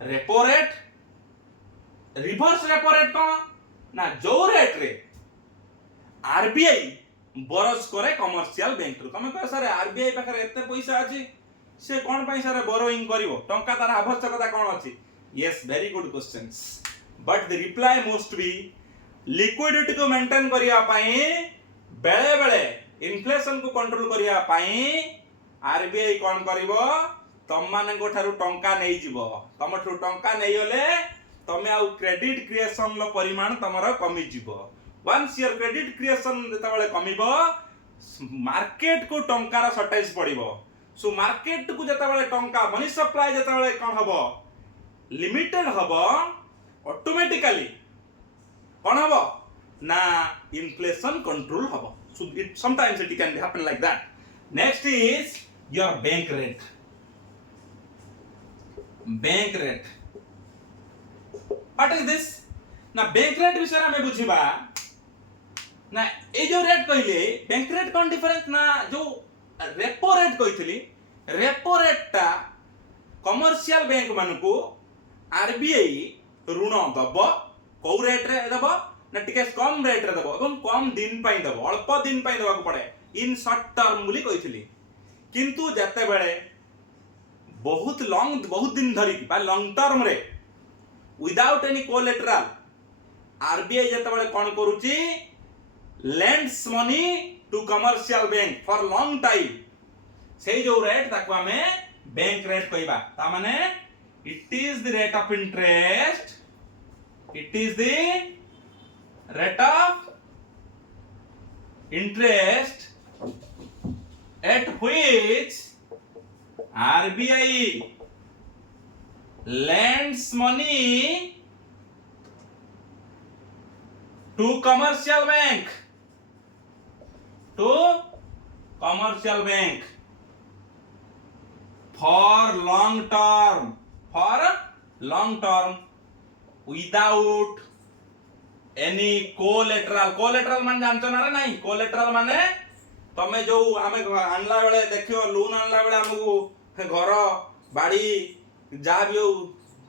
repo rate reverse repo rate कोन ना जो रेट रे आरबीआई बरोज करे कमर्शियल बैंक रो तमे कह सर आरबीआई पाखरे एते पैसा अछि से कौन पाई सर बोरोइंग करिवो टंका तार आवश्यकता कौन अछि yes very good questions but the reply must be liquidity को मेंटेन करिया पाई बेले बेले इन्फ्लेशन को कंट्रोल करिया पाई आरबीआई कौन करिवो तम मानक ठारू टंका नहीं जीवो तम ठू टंका नहीं होले तमे आउ क्रेडिट क्रिएशन लो परिमाण तमरो कमी जीवो वंस योर क्रेडिट क्रिएशन जेतबेले कमिबो मार्केट को टंकार शॉर्टेज पड़िबो सो मार्केट को जेतबेले टंका मनी सप्लाई जेतबेले कोन हबो लिमिटेड हबो ऑटोमेटिकली कोन हबो ना इन्फ्लेशन कंट्रोल हबो so it sometimes it can happen like that next is your bank rate what is this ना बैंक रेट विषय में बुझिबा ना ए जो रेट कहले बैंक रेट कौन डिफरेंस ना जो रेपो रेट कहितली रेपो रेट टा कमर्शियल बैंक मानकू आरबीआई ऋण दबो को रेट रे दबो ना टिके कम रेट रे दबो एवं कम दिन पई दबो अल्प दिन पई दबाक पड़े इन शॉर्ट टर्म बोली कहितली किंतु जते बेले बहुत दिन धरी बा लॉन्ग टर्म रे विदाउट एनी कोलेटरल आरबीआई जते बेले कोन करूची lends money to commercial bank for long time से जो रेट ताको हमें बैंक रेट कहबा ता माने it is the rate of interest at which RBI lends money to commercial bank for long term without any collateral मान जानतो ना रे नहीं collateral माने तमे जो आमे आनला बेले देखियो लोन आनला बेले हमकू घर बाड़ी जा भी हो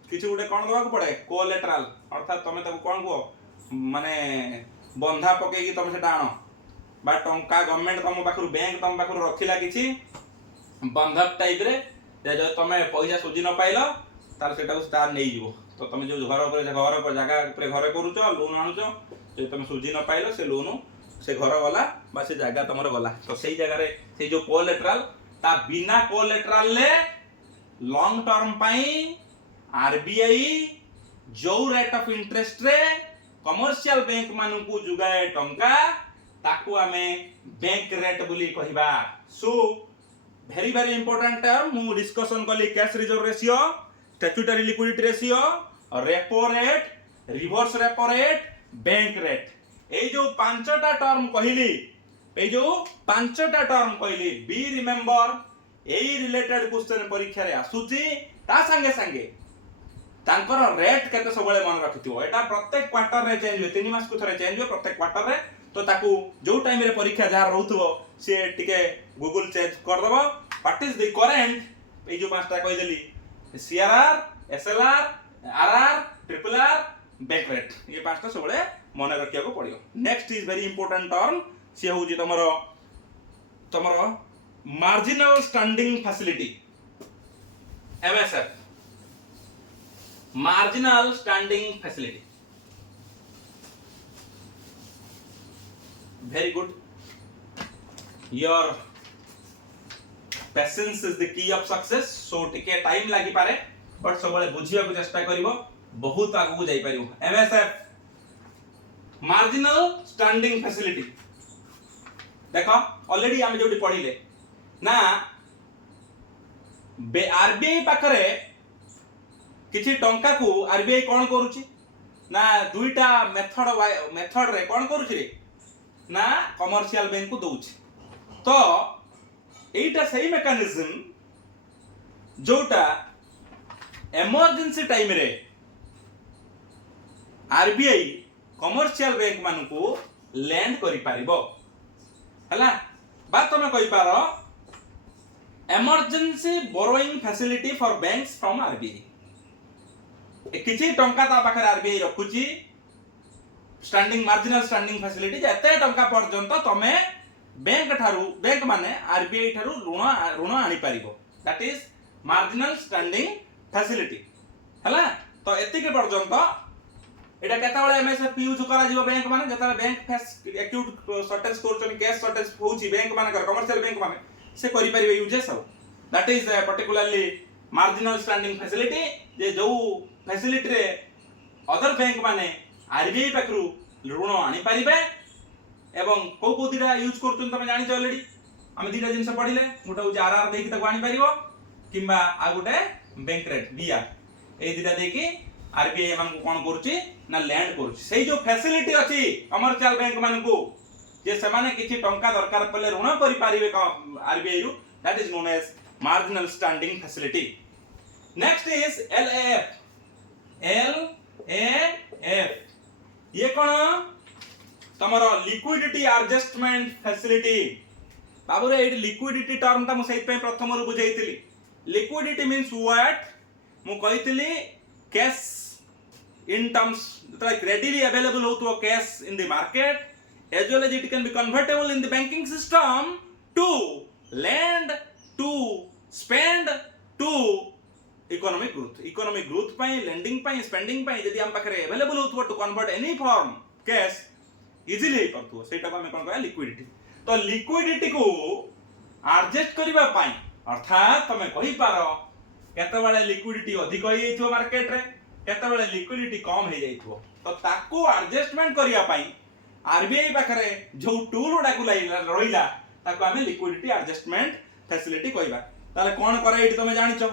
किछ गुटे कोन दवा को पड़े collateral अर्थात तमे तब कोन को माने बंधा पके कि तमे सेटा आनो बा टंका गवर्नमेंट तम पाखरु बैंक तम पाखरु रखिला किछि बंधक टाइप रे जे तमे पैसा सुझी न पाइलो तार सेटा को स्टार नै जीवो तो तमे जो घर ऊपर जागा ऊपर घर करूचो लोन आनुचो जे तमे सुझी न पाइलो से लोन से घर गला बा से जागा तमरो गला तो सेही जागा रे से जो कोलेटरल ता बिना कोलेटरल ले लॉन्ग टर्म पाई आरबीआई जो रेट ऑफ इंटरेस्ट रे कमर्शियल बैंक मानकू जुगाए टंका ताकू हमें बैंक रेट बोली कहिबा so very very important term मु डिस्कशन कली cash reserve ratio statutory liquidity ratio repo rate reverse repo rate bank rate ए जो पांचटा टर्म कहली बी रिमेंबर ए रिलेटेड क्वेश्चन परीक्षा रे आसुची ता संगे संगे तांकर रेट केते सबले मन रखिथिबो एटा प्रत्येक क्वार्टर रे चेंज होय 3 मास को थरे चेंज होय प्रत्येक क्वार्टर रे तो ताकू जो टाइम रे परीक्षा जा रहउथबो से टिके गूगल चेंज कर दबो व्हाट इज द करेंट ए जो पांचटा कहि देली CRR SLR RR triple R bank rate ये पांचटा सबले मन रखिया को पड़ियो next is very important term से होजी तमरो marginal standing facility MSF marginal standing facility very good your patience is the key of success so टिके टाइम लागि पारे बट सबले बुझिया को चेष्टा करिवो बहुत आगु जाई परिवो एमएसएफ मार्जिनल स्टैंडिंग फैसिलिटी देखो ऑलरेडी हम जोडी पढिले ना आरबीआई पाखरे किछि टंका को आरबीआई कोन करूची ना दुईटा मेथड रे कोन करूची रे ना कमर्शियल बैंक को दउछि तो एटा सही मेकानिज्म जोटा इमरजेंसी टाइम रे आरबीआई कमर्शियल बैंक मान को लैंड करि पारिबो हला बात तमे कहि पारो emergency borrowing facility for banks from RBI किछि टंका ता पाखरे आरबीआई रखुची स्टैंडिंग मार्जिनल स्टैंडिंग फैसिलिटी जते टंका पर्यंत तमे बैंक माने आरबीआई ठारू ऋण आनी पारिबो that is marginal standing facility हला। तो एतिके पर्यंत एटा केताबळे एमएसएफ यूज करा जीव बैंक माने जता बैंक एक्यूट शॉर्टेज करछन कैश शॉर्टेज होउची बैंक माने कर कमर्शियल बैंक माने से करि परिबे यूजेस सब that is particularly marginal standing facility जे जो फैसिलिटी रे अदर बैंक माने आरबीआई पाखरु ऋण आनी परिबे एवं को दिटा यूज करछन तमे जानि छ ऑलरेडी हम दिटा जिंस पढिले गोटे हो आरआर देकी तको आनी परिबो किंबा आ गोटे बैंक रेट बीआर ए दिटा देकी आरबीआई मान को कोन करूची ना लैंड करूची सेही जो फैसिलिटी अछि कमर्शियल बैंक मान को जे से माने किछि टंका दरकार पले ऋण करि पारिबे आरबीआई रु that is known as marginal standing facility. Next is LAF ये कोन तमरो लिक्विडिटी एडजस्टमेंट फैसिलिटी बाबू रे लिक्विडिटी टर्म ता मु सहित पे प्रथम रु बुझाइतिली लिक्विडिटी मींस व्हाट मु कहितिली cash in terms like readily available हो cash in the market as well as it can be convertible in the banking system to lend to spend to economic growth ପାଇଁ lending ପାଇଁ spending ପାଇଁ जदि हम पाखरे available हो to convert any form cash easily हो परथो सेटा को हम कोन कहया liquidity। तो liquidity को adjust करबा ପାଇଁ अर्थात तमे कहि पारो केतबेले liquidity अधिक होई जेतो मार्केट रे केतबेले लिक्विडिटी कम हो जाइथो तो ताको एडजस्टमेंट करिया पई आरबीआई पाखरे जो टूल उडा को रहिला ताको हमें लिक्विडिटी एडजस्टमेंट फैसिलिटी कहबा। ताले कोन करे एठी तमे जानिचो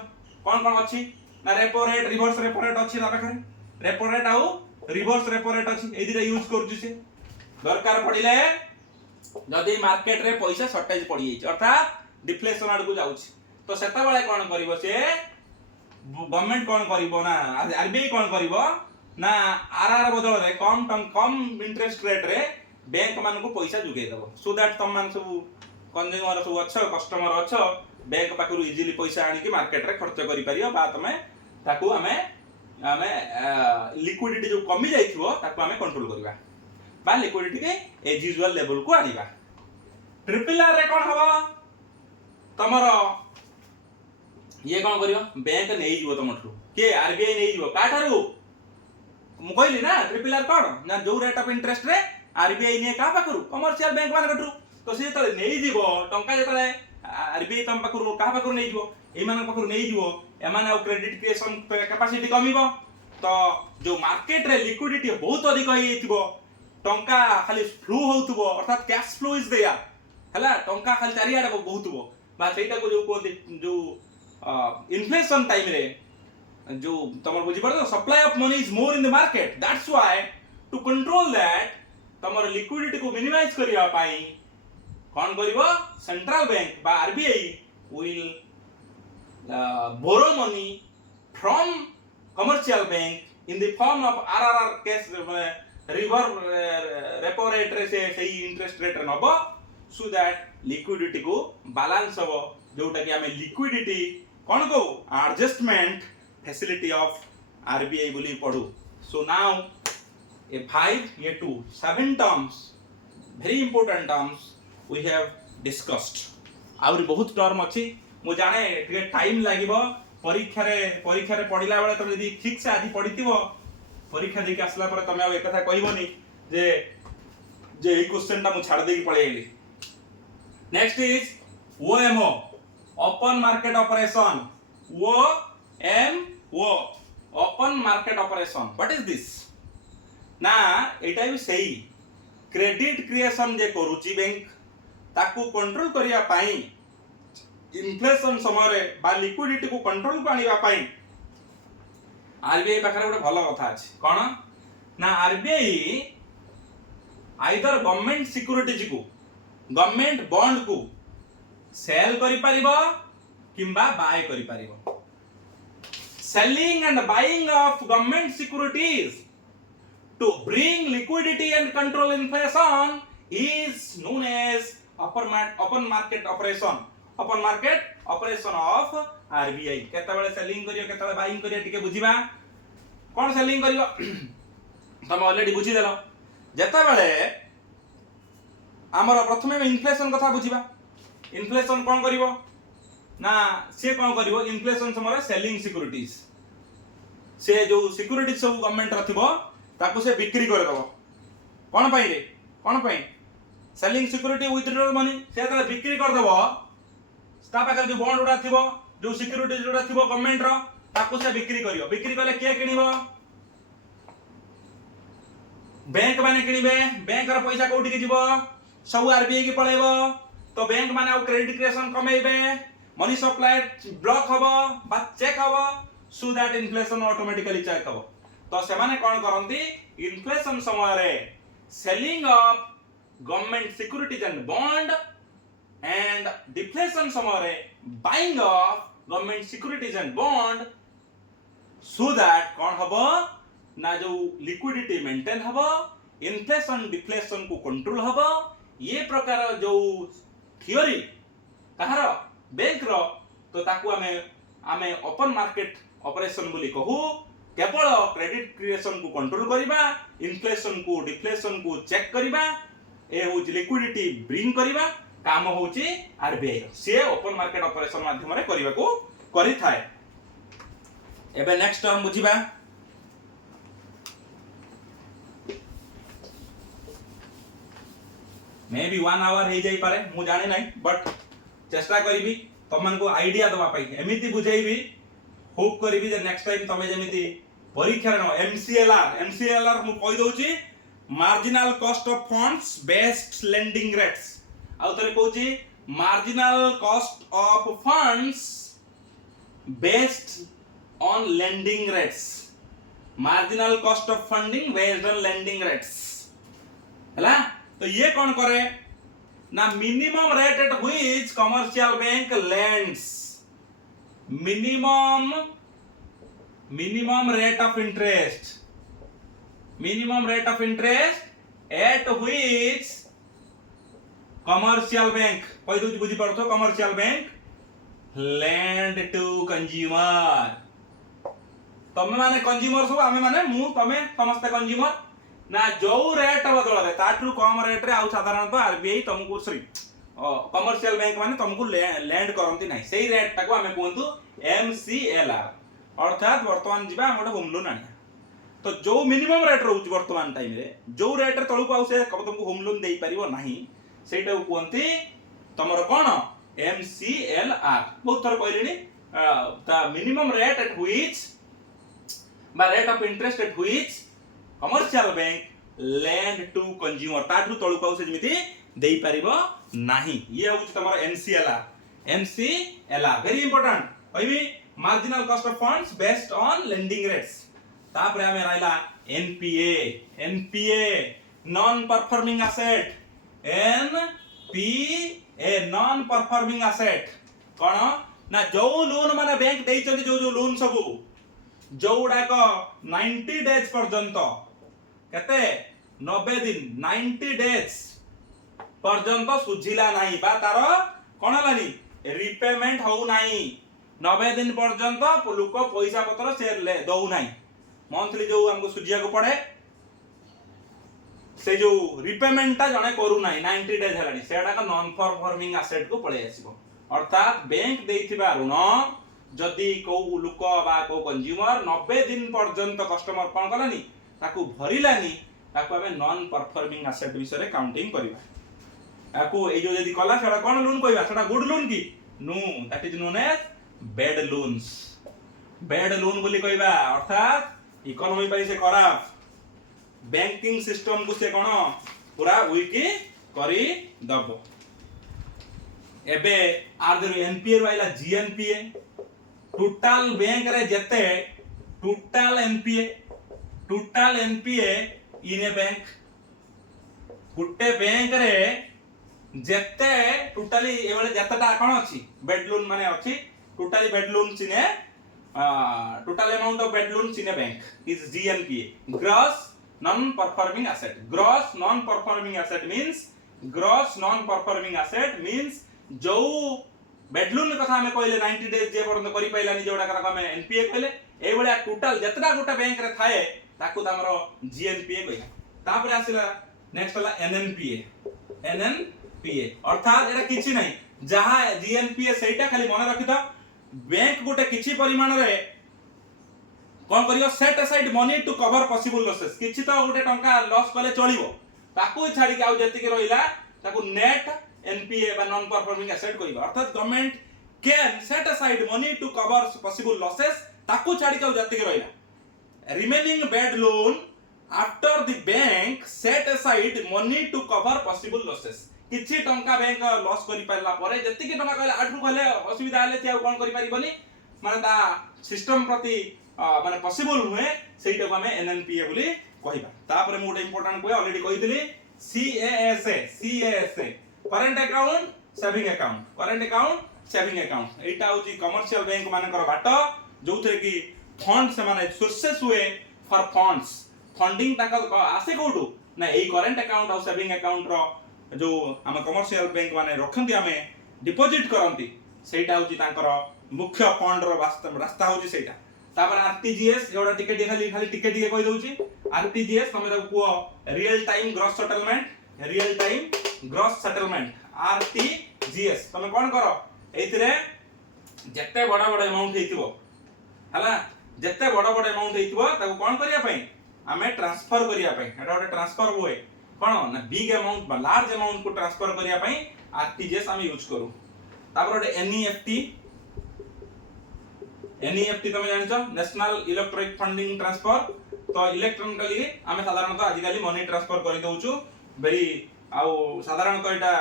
कोन कोन अछि ना repo rate reverse repo rate अछि ना पाखरे रेपो रेट आउ रिवर्स रेपो रेट अछि ए दिरा यूज करजु से दरकार पडिले जदी मार्केट रे पैसा शॉर्टेज पड़ी जाई अर्थात डिफ्लेशन आड को जाउछि तो सेता बेले कोन करिवो से गवर्नमेंट कौन करिवो ना आरबीआई कौन करिवो ना आरआर बदल रे कम इंटरेस्ट रेट रे बैंक मान को पैसा जुगे देबो सो दैट तुम मान सब कंज्यूमर सब अच्छा कस्टमर अच्छा बैंक पाखरु इजीली पैसा आनी के मार्केट रे खर्च करि परियो बा तमे ताकू हमें लिक्विडिटी जो कमी जाइथिवो ताकू हमें कंट्रोल करबा बा लिक्विडिटी के एज यूजुअल लेवल को आनिबा। ट्रिपल आर रे कोन हबो तमरो ये कौन करियो बैंक नहीं जीवो तमठु के आरबीआई नहीं जीवो काठारु मु कहली ना ट्रिपल आर कोन ना जो रेट ऑफ इंटरेस्ट रे आरबीआई ने का पाकरु कमर्शियल बैंक मान कठरु तो से तले नहीं जीवो टंका जतले आरबीआई तम पाकरु का पाकरु नहीं जीवो ए मान पाकरु नहीं जीवो ए मान क्रेडिट क्रिएशन कैपेसिटी कमिबो तो जो मार्केट रे लिक्विडिटी बहुत अधिक होई थिबो टंका खाली फ्लो होउथबो अर्थात कैश फ्लो इज देयर हला टंका खाली चारियाडे बहुतबो बा सेटा को जो कोन जो इन्फ्लेशन टाइम रे जो तमर बुझी पड़ो supply of money is more in the market that's why to control that तमर लिक्विडिटी को मिनिमाइज करिया पाई कोन करिवो सेंट्रल बैंक बा RBI will borrow money from commercial bank in the form of RRR cash reverse repo rate रे से सही इंटरेस्ट रेट नबो सो दैट लिक्विडिटी को बैलेंस हो जोटा कि हमें लिक्विडिटी कौन को एडजस्टमेंट फैसिलिटी ऑफ आरबीआई बोली पढ़ू। सो नाउ ए 5 ये 2 7 terms very important terms we have discussed आउरी बहुत टर्म अछि मु जाने ଟିକେ टाइम लागिबो परीक्षा रे पढिला बेले तमे यदि ठीक से आदि पढितिबो परीक्षा देके आसला पर तमे आ एक कथा कहिबोनी जे ए क्वेश्चन ता मु छाड़ देकी पळेइली। Next is OMO open market operation OMO open market operation what is this ना एटा भी सही क्रेडिट क्रिएशन जे करूची बैंक ताकू कंट्रोल करिया पाई इन्फ्लेशन समय रे बा लिक्विडिटी को कंट्रोल को आनिबा पाई आरबीआई पाखरे गोटे भलो कथा अछि कोन ना आरबीआई आइदर गवर्नमेंट सिक्योरिटीज को गवर्नमेंट बॉन्ड को सेल करि परिबो किंबा बाय करि परिबो selling and buying of government securities to bring liquidity and control inflation is known as open market operation of RBI केता बेले सेलिंग करियो केता बेले बाइंग करियो टिके बुझिबा कोन सेलिंग करियो तमे ऑलरेडी बुझि देलो जेता बेले हमर प्रथमे इन्फ्लेशन कथा बुझिबा इन्फ्लेशन कोन करिवो ना से कौन करिवो इन्फ्लेशन समय सेलिंग सिक्युरिटीज से जो सिक्युरिटी सब गवर्नमेंट रा थिबो ताकू से बिक्री कर दबो कोन पई रे कोन पई सेलिंग सिक्युरिटी विथड्रॉल मनी से तले बिक्री कर दबो ता पाखे जो बॉन्ड उडा थिबो जो सिक्युरिटी जोडा थिबो गवर्नमेंट रो ताकू से बिक्री करियो बिक्री करले के किनिबो बैंक माने किनिबे बैंक रो पैसा कोठी के जीवो सब आरबीआई के पळेबो तो बैंक माने आ क्रेडिट क्रिएशन कमेइबे मनी सप्लाई ब्लॉक हबो बा चेक हबो so that inflation automatically check हबो तो से माने कोन करंती इन्फ्लेशन समय रे selling of government securities and bond and deflation समय रे buying of government securities and bond so that कोन हबो ना जो लिक्विडिटी मेंटेन हबो इन्फ्लेशन डिफ्लेशन को कंट्रोल हबो ये प्रकार जो थियोरी कहार बैंक रो तो ताकू आमे ओपन मार्केट ऑपरेशन बोली कहू केवल क्रेडिट क्रिएशन को कंट्रोल करिबा इन्फ्लेशन को डिफ्लेशन को चेक करिबा ए होची लिक्विडिटी ब्रिंग करिबा काम होची आरबीआई से ओपन मार्केट ऑपरेशन माध्यम रे करिबा को करि थाए एबे नेक्स्ट टर्म बुझिबा मे बी 1 आवर हो जाई पारे मु जाने नहीं बट चेष्टा करिबी तमन को आईडिया दवा पाई एमिति बुझाइबी होप करिबी जे नेक्स्ट टाइम तमे जेमिति परीक्षा रे एमसीएलआर मु कहि दोची marginal cost of funds based lending rates आ तरे कहूची marginal cost of funds based on lending rates marginal cost of funding based on lending rates हला तो ये कौन करे ना minimum rate at which commercial bank lends minimum rate of interest at which commercial bank कहि दउची बुझी पड़थो commercial bank lend to consumer तमे माने कंज्यूमर सब आमे माने मु तमे समस्त कंज्यूमर ना जो रेट बदल रे ताठू कम रेट रे आउ साधारणतः आरबीआई तुमको सॉरी कमर्शियल बैंक माने तुमको लैंड करंती नाही सेही रेट टाको हमें कहंतु एमसीएलआर अर्थात वर्तमान जीवा हम होम लोन आनिया तो जो मिनिमम रेट रहउची वर्तमान टाइम रे जो रेट रे तळको आउ से तुमको होम लोन देई परिबो नाही सेटा कहंती तमरो कोन एमसीएलआर बहुत थर कहलिनी the minimum rate at which बा rate of interest at which commercial bank lend to consumer ताठू तळु पाउ से जेमिति देई परिबो नाही ये होउछ तमरो एमसीएलआर वेरी इंपोर्टेंट कहबी marginal cost of funds based on lending rates तापरे हमें राइला NPA non performing asset NPA non performing asset कोन ना जो लोन माने बैंक देई चली जो लोन सब जोड़ा को 90 डेज पर्यंत केते 90 दिन 90 डेज पर्यंत सुझिला नाही बा तार कोन लानी रिपेमेंट हो नाही 90 दिन पर्यंत लोक पैसा पत्र से दौ नाही मंथली जो हमको सुझिया को पड़े से जो रिपेमेंट ता जने करू नाही 90 डेज हलानी सेडा का नॉन परफॉर्मिंग एसेट को पळे आसीबो अर्थात बैंक देइथिबा ऋण जदि को लोक बा को कंज्यूमर 90 दिन पर्यंत कस्टमर कोन कलानी ताकू भरिलानी ताकू हमें नॉन परफॉर्मिंग एसेट विषय रे काउंटिंग करबा ताकू ए जो जदि कला सेडा कोन लोन कहबा सेडा गुड लोन की no that is known as bad loan बोली कहबा अर्थात इकोनॉमी पाई से खराब बैंकिंग सिस्टम को से कोन पूरा वीक करी दबो एबे आर देर एनपीए वाला जीएनपीए टोटल बैंक रे जते टोटल एनपीए इन ए बैंक गुटे बैंक रे जते टोटली एबे जतेटा कोन अछि बेड लोन माने अछि टोटली बेड लोन चिने total amount of bad loan चिने bank is GNPA gross non performing asset means जो बेडलून कथा हमें कहले 90 डेज जे पर्यंत करि पाइलानी जोडा करा हमें एनपीए कहले ए बळे टोटल जतटा गोटा बैंक रे थाए ताकू हमरो जीएनपीए कहला तापर आसिला नेक्स्ट वाला एनएनपीए अर्थात एरा किछि नाही जहाँ जीएनपीएस सेटा खाली मन रखि था बैंक गोटे किछि परिमाण रे कौन करियो set aside money to cover possible losses किछि तो गोटे टंका लॉस कले चलिबो ताकू छाड़ी के आउ जति के रहिला ताकू नेट एनपीए बा नॉन परफॉर्मिंग एसेट कहबो अर्थात government can set aside money to cover possible losses ताकू छाड़ी के आउ जति के रहिला remaining bad loan after the bank set aside money to cover possible losses किछि टंका बैंक लॉस करि पारला परे जति के टंका कहले आठु कहले असुविधा हले ती आ कोन करि पारिबनी माने ता सिस्टम प्रति माने पॉसिबल हुए सेटा को हमें एनएनपीए बोली कहिबा तापर मु इंपोर्टेंट कोइ ऑलरेडी कहितली CASA current account saving account एटा होची कमर्शियल बैंक मानकर बाट जोथरे की फंड से माने सोर्सेस हुए फॉर फंड्स फंडिंग ताका आसे कोठू ना एई करंट अकाउंट और सेविंग अकाउंट रो जो हम कमर्शियल बैंक माने रखंती हमें डिपॉजिट करंती सेटा होची तांकर मुख्य फंड रो रास्ता होची सेटा तापर आरटीजीएस एवडा टिकट खाली टिकट कहि दउची आरटीजीएस तमे ताको को real time gross settlement RTGS तमे कोन करो एथिरे जत्ते बडा बडा अमाउंट हेतिबो हला जत्ते बडा बडा अमाउंट हेतिबो ताको कोन करिया पई हमें ट्रांसफर करिया पई एटा गोटे ट्रांसफर होए कोन ना बिग अमाउंट बा लार्ज अमाउंट को ट्रांसफर करिया पई आरटीजीएस हम यूज करू तापर गोटे एनईएफटी तमे जानिछो नेशनल इलेक्ट्रॉनिक फंडिंग ट्रांसफर तो इलेक्ट्रॉनिकली हमें साधारणतः आजिकली मनी ट्रांसफर करि दउछु वेरी आउ साधारणतः एटा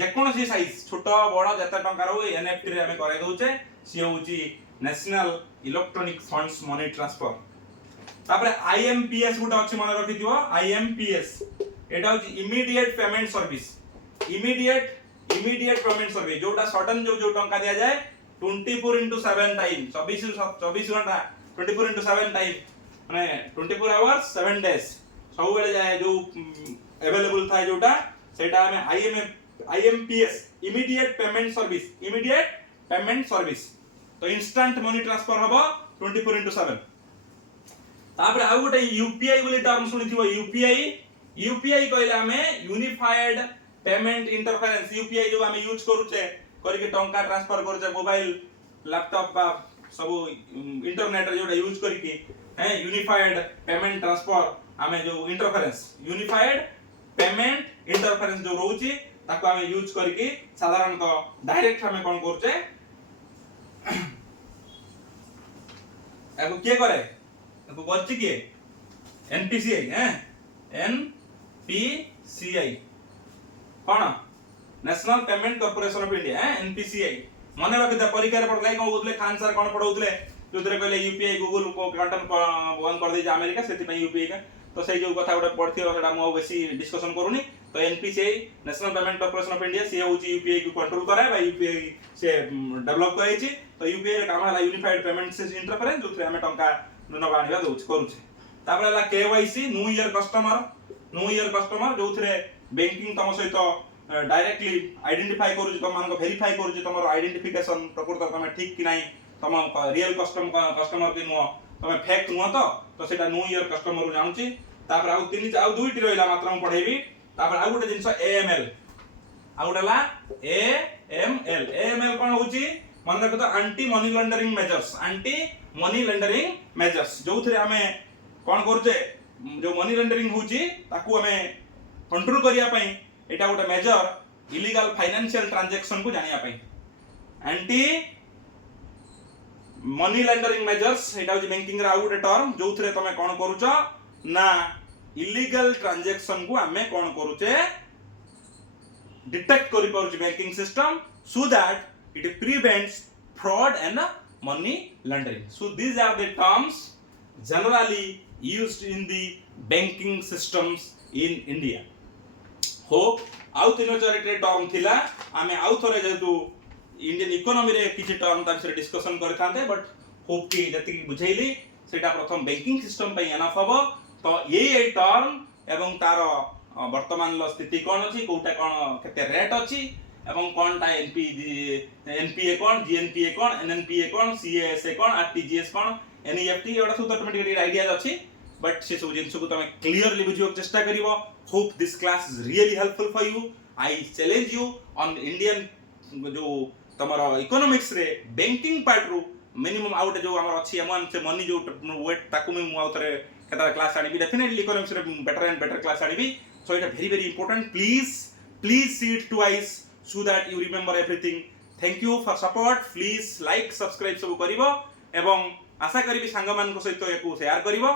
जेकोन सी साइज छोट बड़ जते टंका रो एनईएफटी रे हमें करै दउचे सी होउची national electronic funds money transfer तापर आईएमपीएस गुटा अछि मन रखि दियो आईएमपीएस एटा होची immediate payment service immediate payment service जोटा सडन जो टंका दिया जाए 24/7 टाइम 24 घंटा 24/7 टाइम माने 24 आवर्स 7 डेज सब बेले जाए जो अवेलेबल था जोटा सेटा हमें आईएमपीएस इमीडिएट पेमेंट सर्विस तो इंस्टेंट मनी ट्रांसफर हबो 24/7 तापर आ गोटे यूपीआई बोली टर्म सुनिथिबो यूपीआई कहले हमें यूनिफाइड पेमेंट इंटरफेरेंस यूपीआई जो हमें यूज करूचे करके टंका ट्रांसफर करजे मोबाइल लैपटॉप बा सब इंटरनेट रे जोटा यूज करके है यूनिफाइड पेमेंट ट्रांसफर हमें जो इंटरफेरेंस यूनिफाइड पेमेंट इंटरफेरेंस जो रहउची ताको हमें यूज करके साधारणतः डायरेक्ट हमें कोन करचे एको के करे एको करची के एनपीसीआई हैं NPCI cone national payment corporation of India NPCI मन रखिदा परीक्षा रे पढले कोन बोलले खान सर कोन पढौतले जोतरे कहले यूपीआई गूगल को कंटन बंद कर दे अमेरिका सेति पई यूपीआई का तो सही जो कथा उडा पढथियो सेटा मो बेसी डिस्कशन करूनी तो NPCI national payment corporation of India से होची यूपीआई को कंट्रोल कराय बा यूपीआई से डेवलप करैछि तो यूपीआई काम हला यूनिफाइड पेमेंट से इंटरफेरेंस जोतरे हमें टंका नवा आनिबा दोछ करूछे तापर हला केवाईसी न्यू ईयर कस्टमर जोतरे बैंकिंग तम सहित डायरेक्टली आइडेंटिफाई करूची तुम मानको वेरीफाई करूची तुमर आइडेंटिफिकेशन प्रकृत तमे ठीक कि नाही तुम रियल कस्टमर कि नुह तुम फेक नुह तो सेटा न्यू ईयर कस्टमर को जानूची तापर आउ तीन आउ दुईटी रहिला मात्र हम पढेबी तापर आउ गोटे जिंस एएमएल आउ गोटेला एएमएल कोन होची मन रखतो एंटी मनी लॉन्ड्रिंग मेजर्स जो थरे हमें कोन करजे जो मनी लॉन्ड्रिंग होची ताकू हमें कंट्रोल करिया पई एटा गोटे मेजर इलीगल फाइनेंशियल ट्रांजैक्शन को जानिया पई एंटी मनी लॉन्ड्रिंग मेजर्स एटा होची बैंकिंग रा गोटे टर्म जो थरे तमे कोन करूचो ना इलीगल ट्रांजैक्शन को हमें कोन करूचे डिटेक्ट करि पारुची banking system so that it prevents fraud and money laundering. So these are the terms generally used in the banking systems in India. Hope आउ तीन चारिटे टर्म थिला आमे आउ थरे जेतु इंडियन इकोनॉमी रे किछि टर्म ता बिषय डिस्कशन करथांते बट होप कि जति बुझैली सेटा प्रथम बैंकिंग सिस्टम पई एनफ हबो तो ये टर्म एवं तार वर्तमान स्थिति कोन अछि कोटा कोन केते रेट अछि एवं कोन ता एनपीए कोन जीएनपीए कोन एनएनपीए कोन सीएएसए कोन आरटीजीएस कोन एनईएफटी एटा सब ऑटोमेटिकली आइडिया अछि बट से सब जिंस को तमे क्लियरली बुझियो चेष्टा करिवो hope this class is really helpful for you I challenge you on Indian जो तमर इकोनॉमिक्स रे बैंकिंग पार्ट रू मिनिमम आउट जो हमर अछि एमन से मनी जो वेट ताकू मु आउतरे केता क्लास आनी डेफिनेटली इकोनॉमिक्स रे बेटर एंड बेटर क्लास आनी so it very very important please see it twice so that you remember everything thank you for support please like subscribe सब करिवो एवं आशा करी सांग मान सहित याकू शेयर करिवो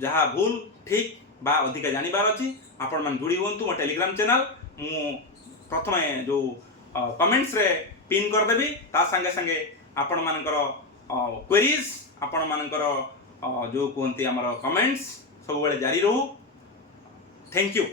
जहाँ भूल ठीक बा अधिक जानिबार अछि आपण मान जुड़ी हुंतु मो टेलीग्राम चैनल मु प्रथमे जो कमेंट्स रे पिन कर देबी ता संगे संगे आपण मानकर क्वेरीज आपण मानकर जो कहते हमर कमेंट्स सब बेले जारी रहू थैंक यू।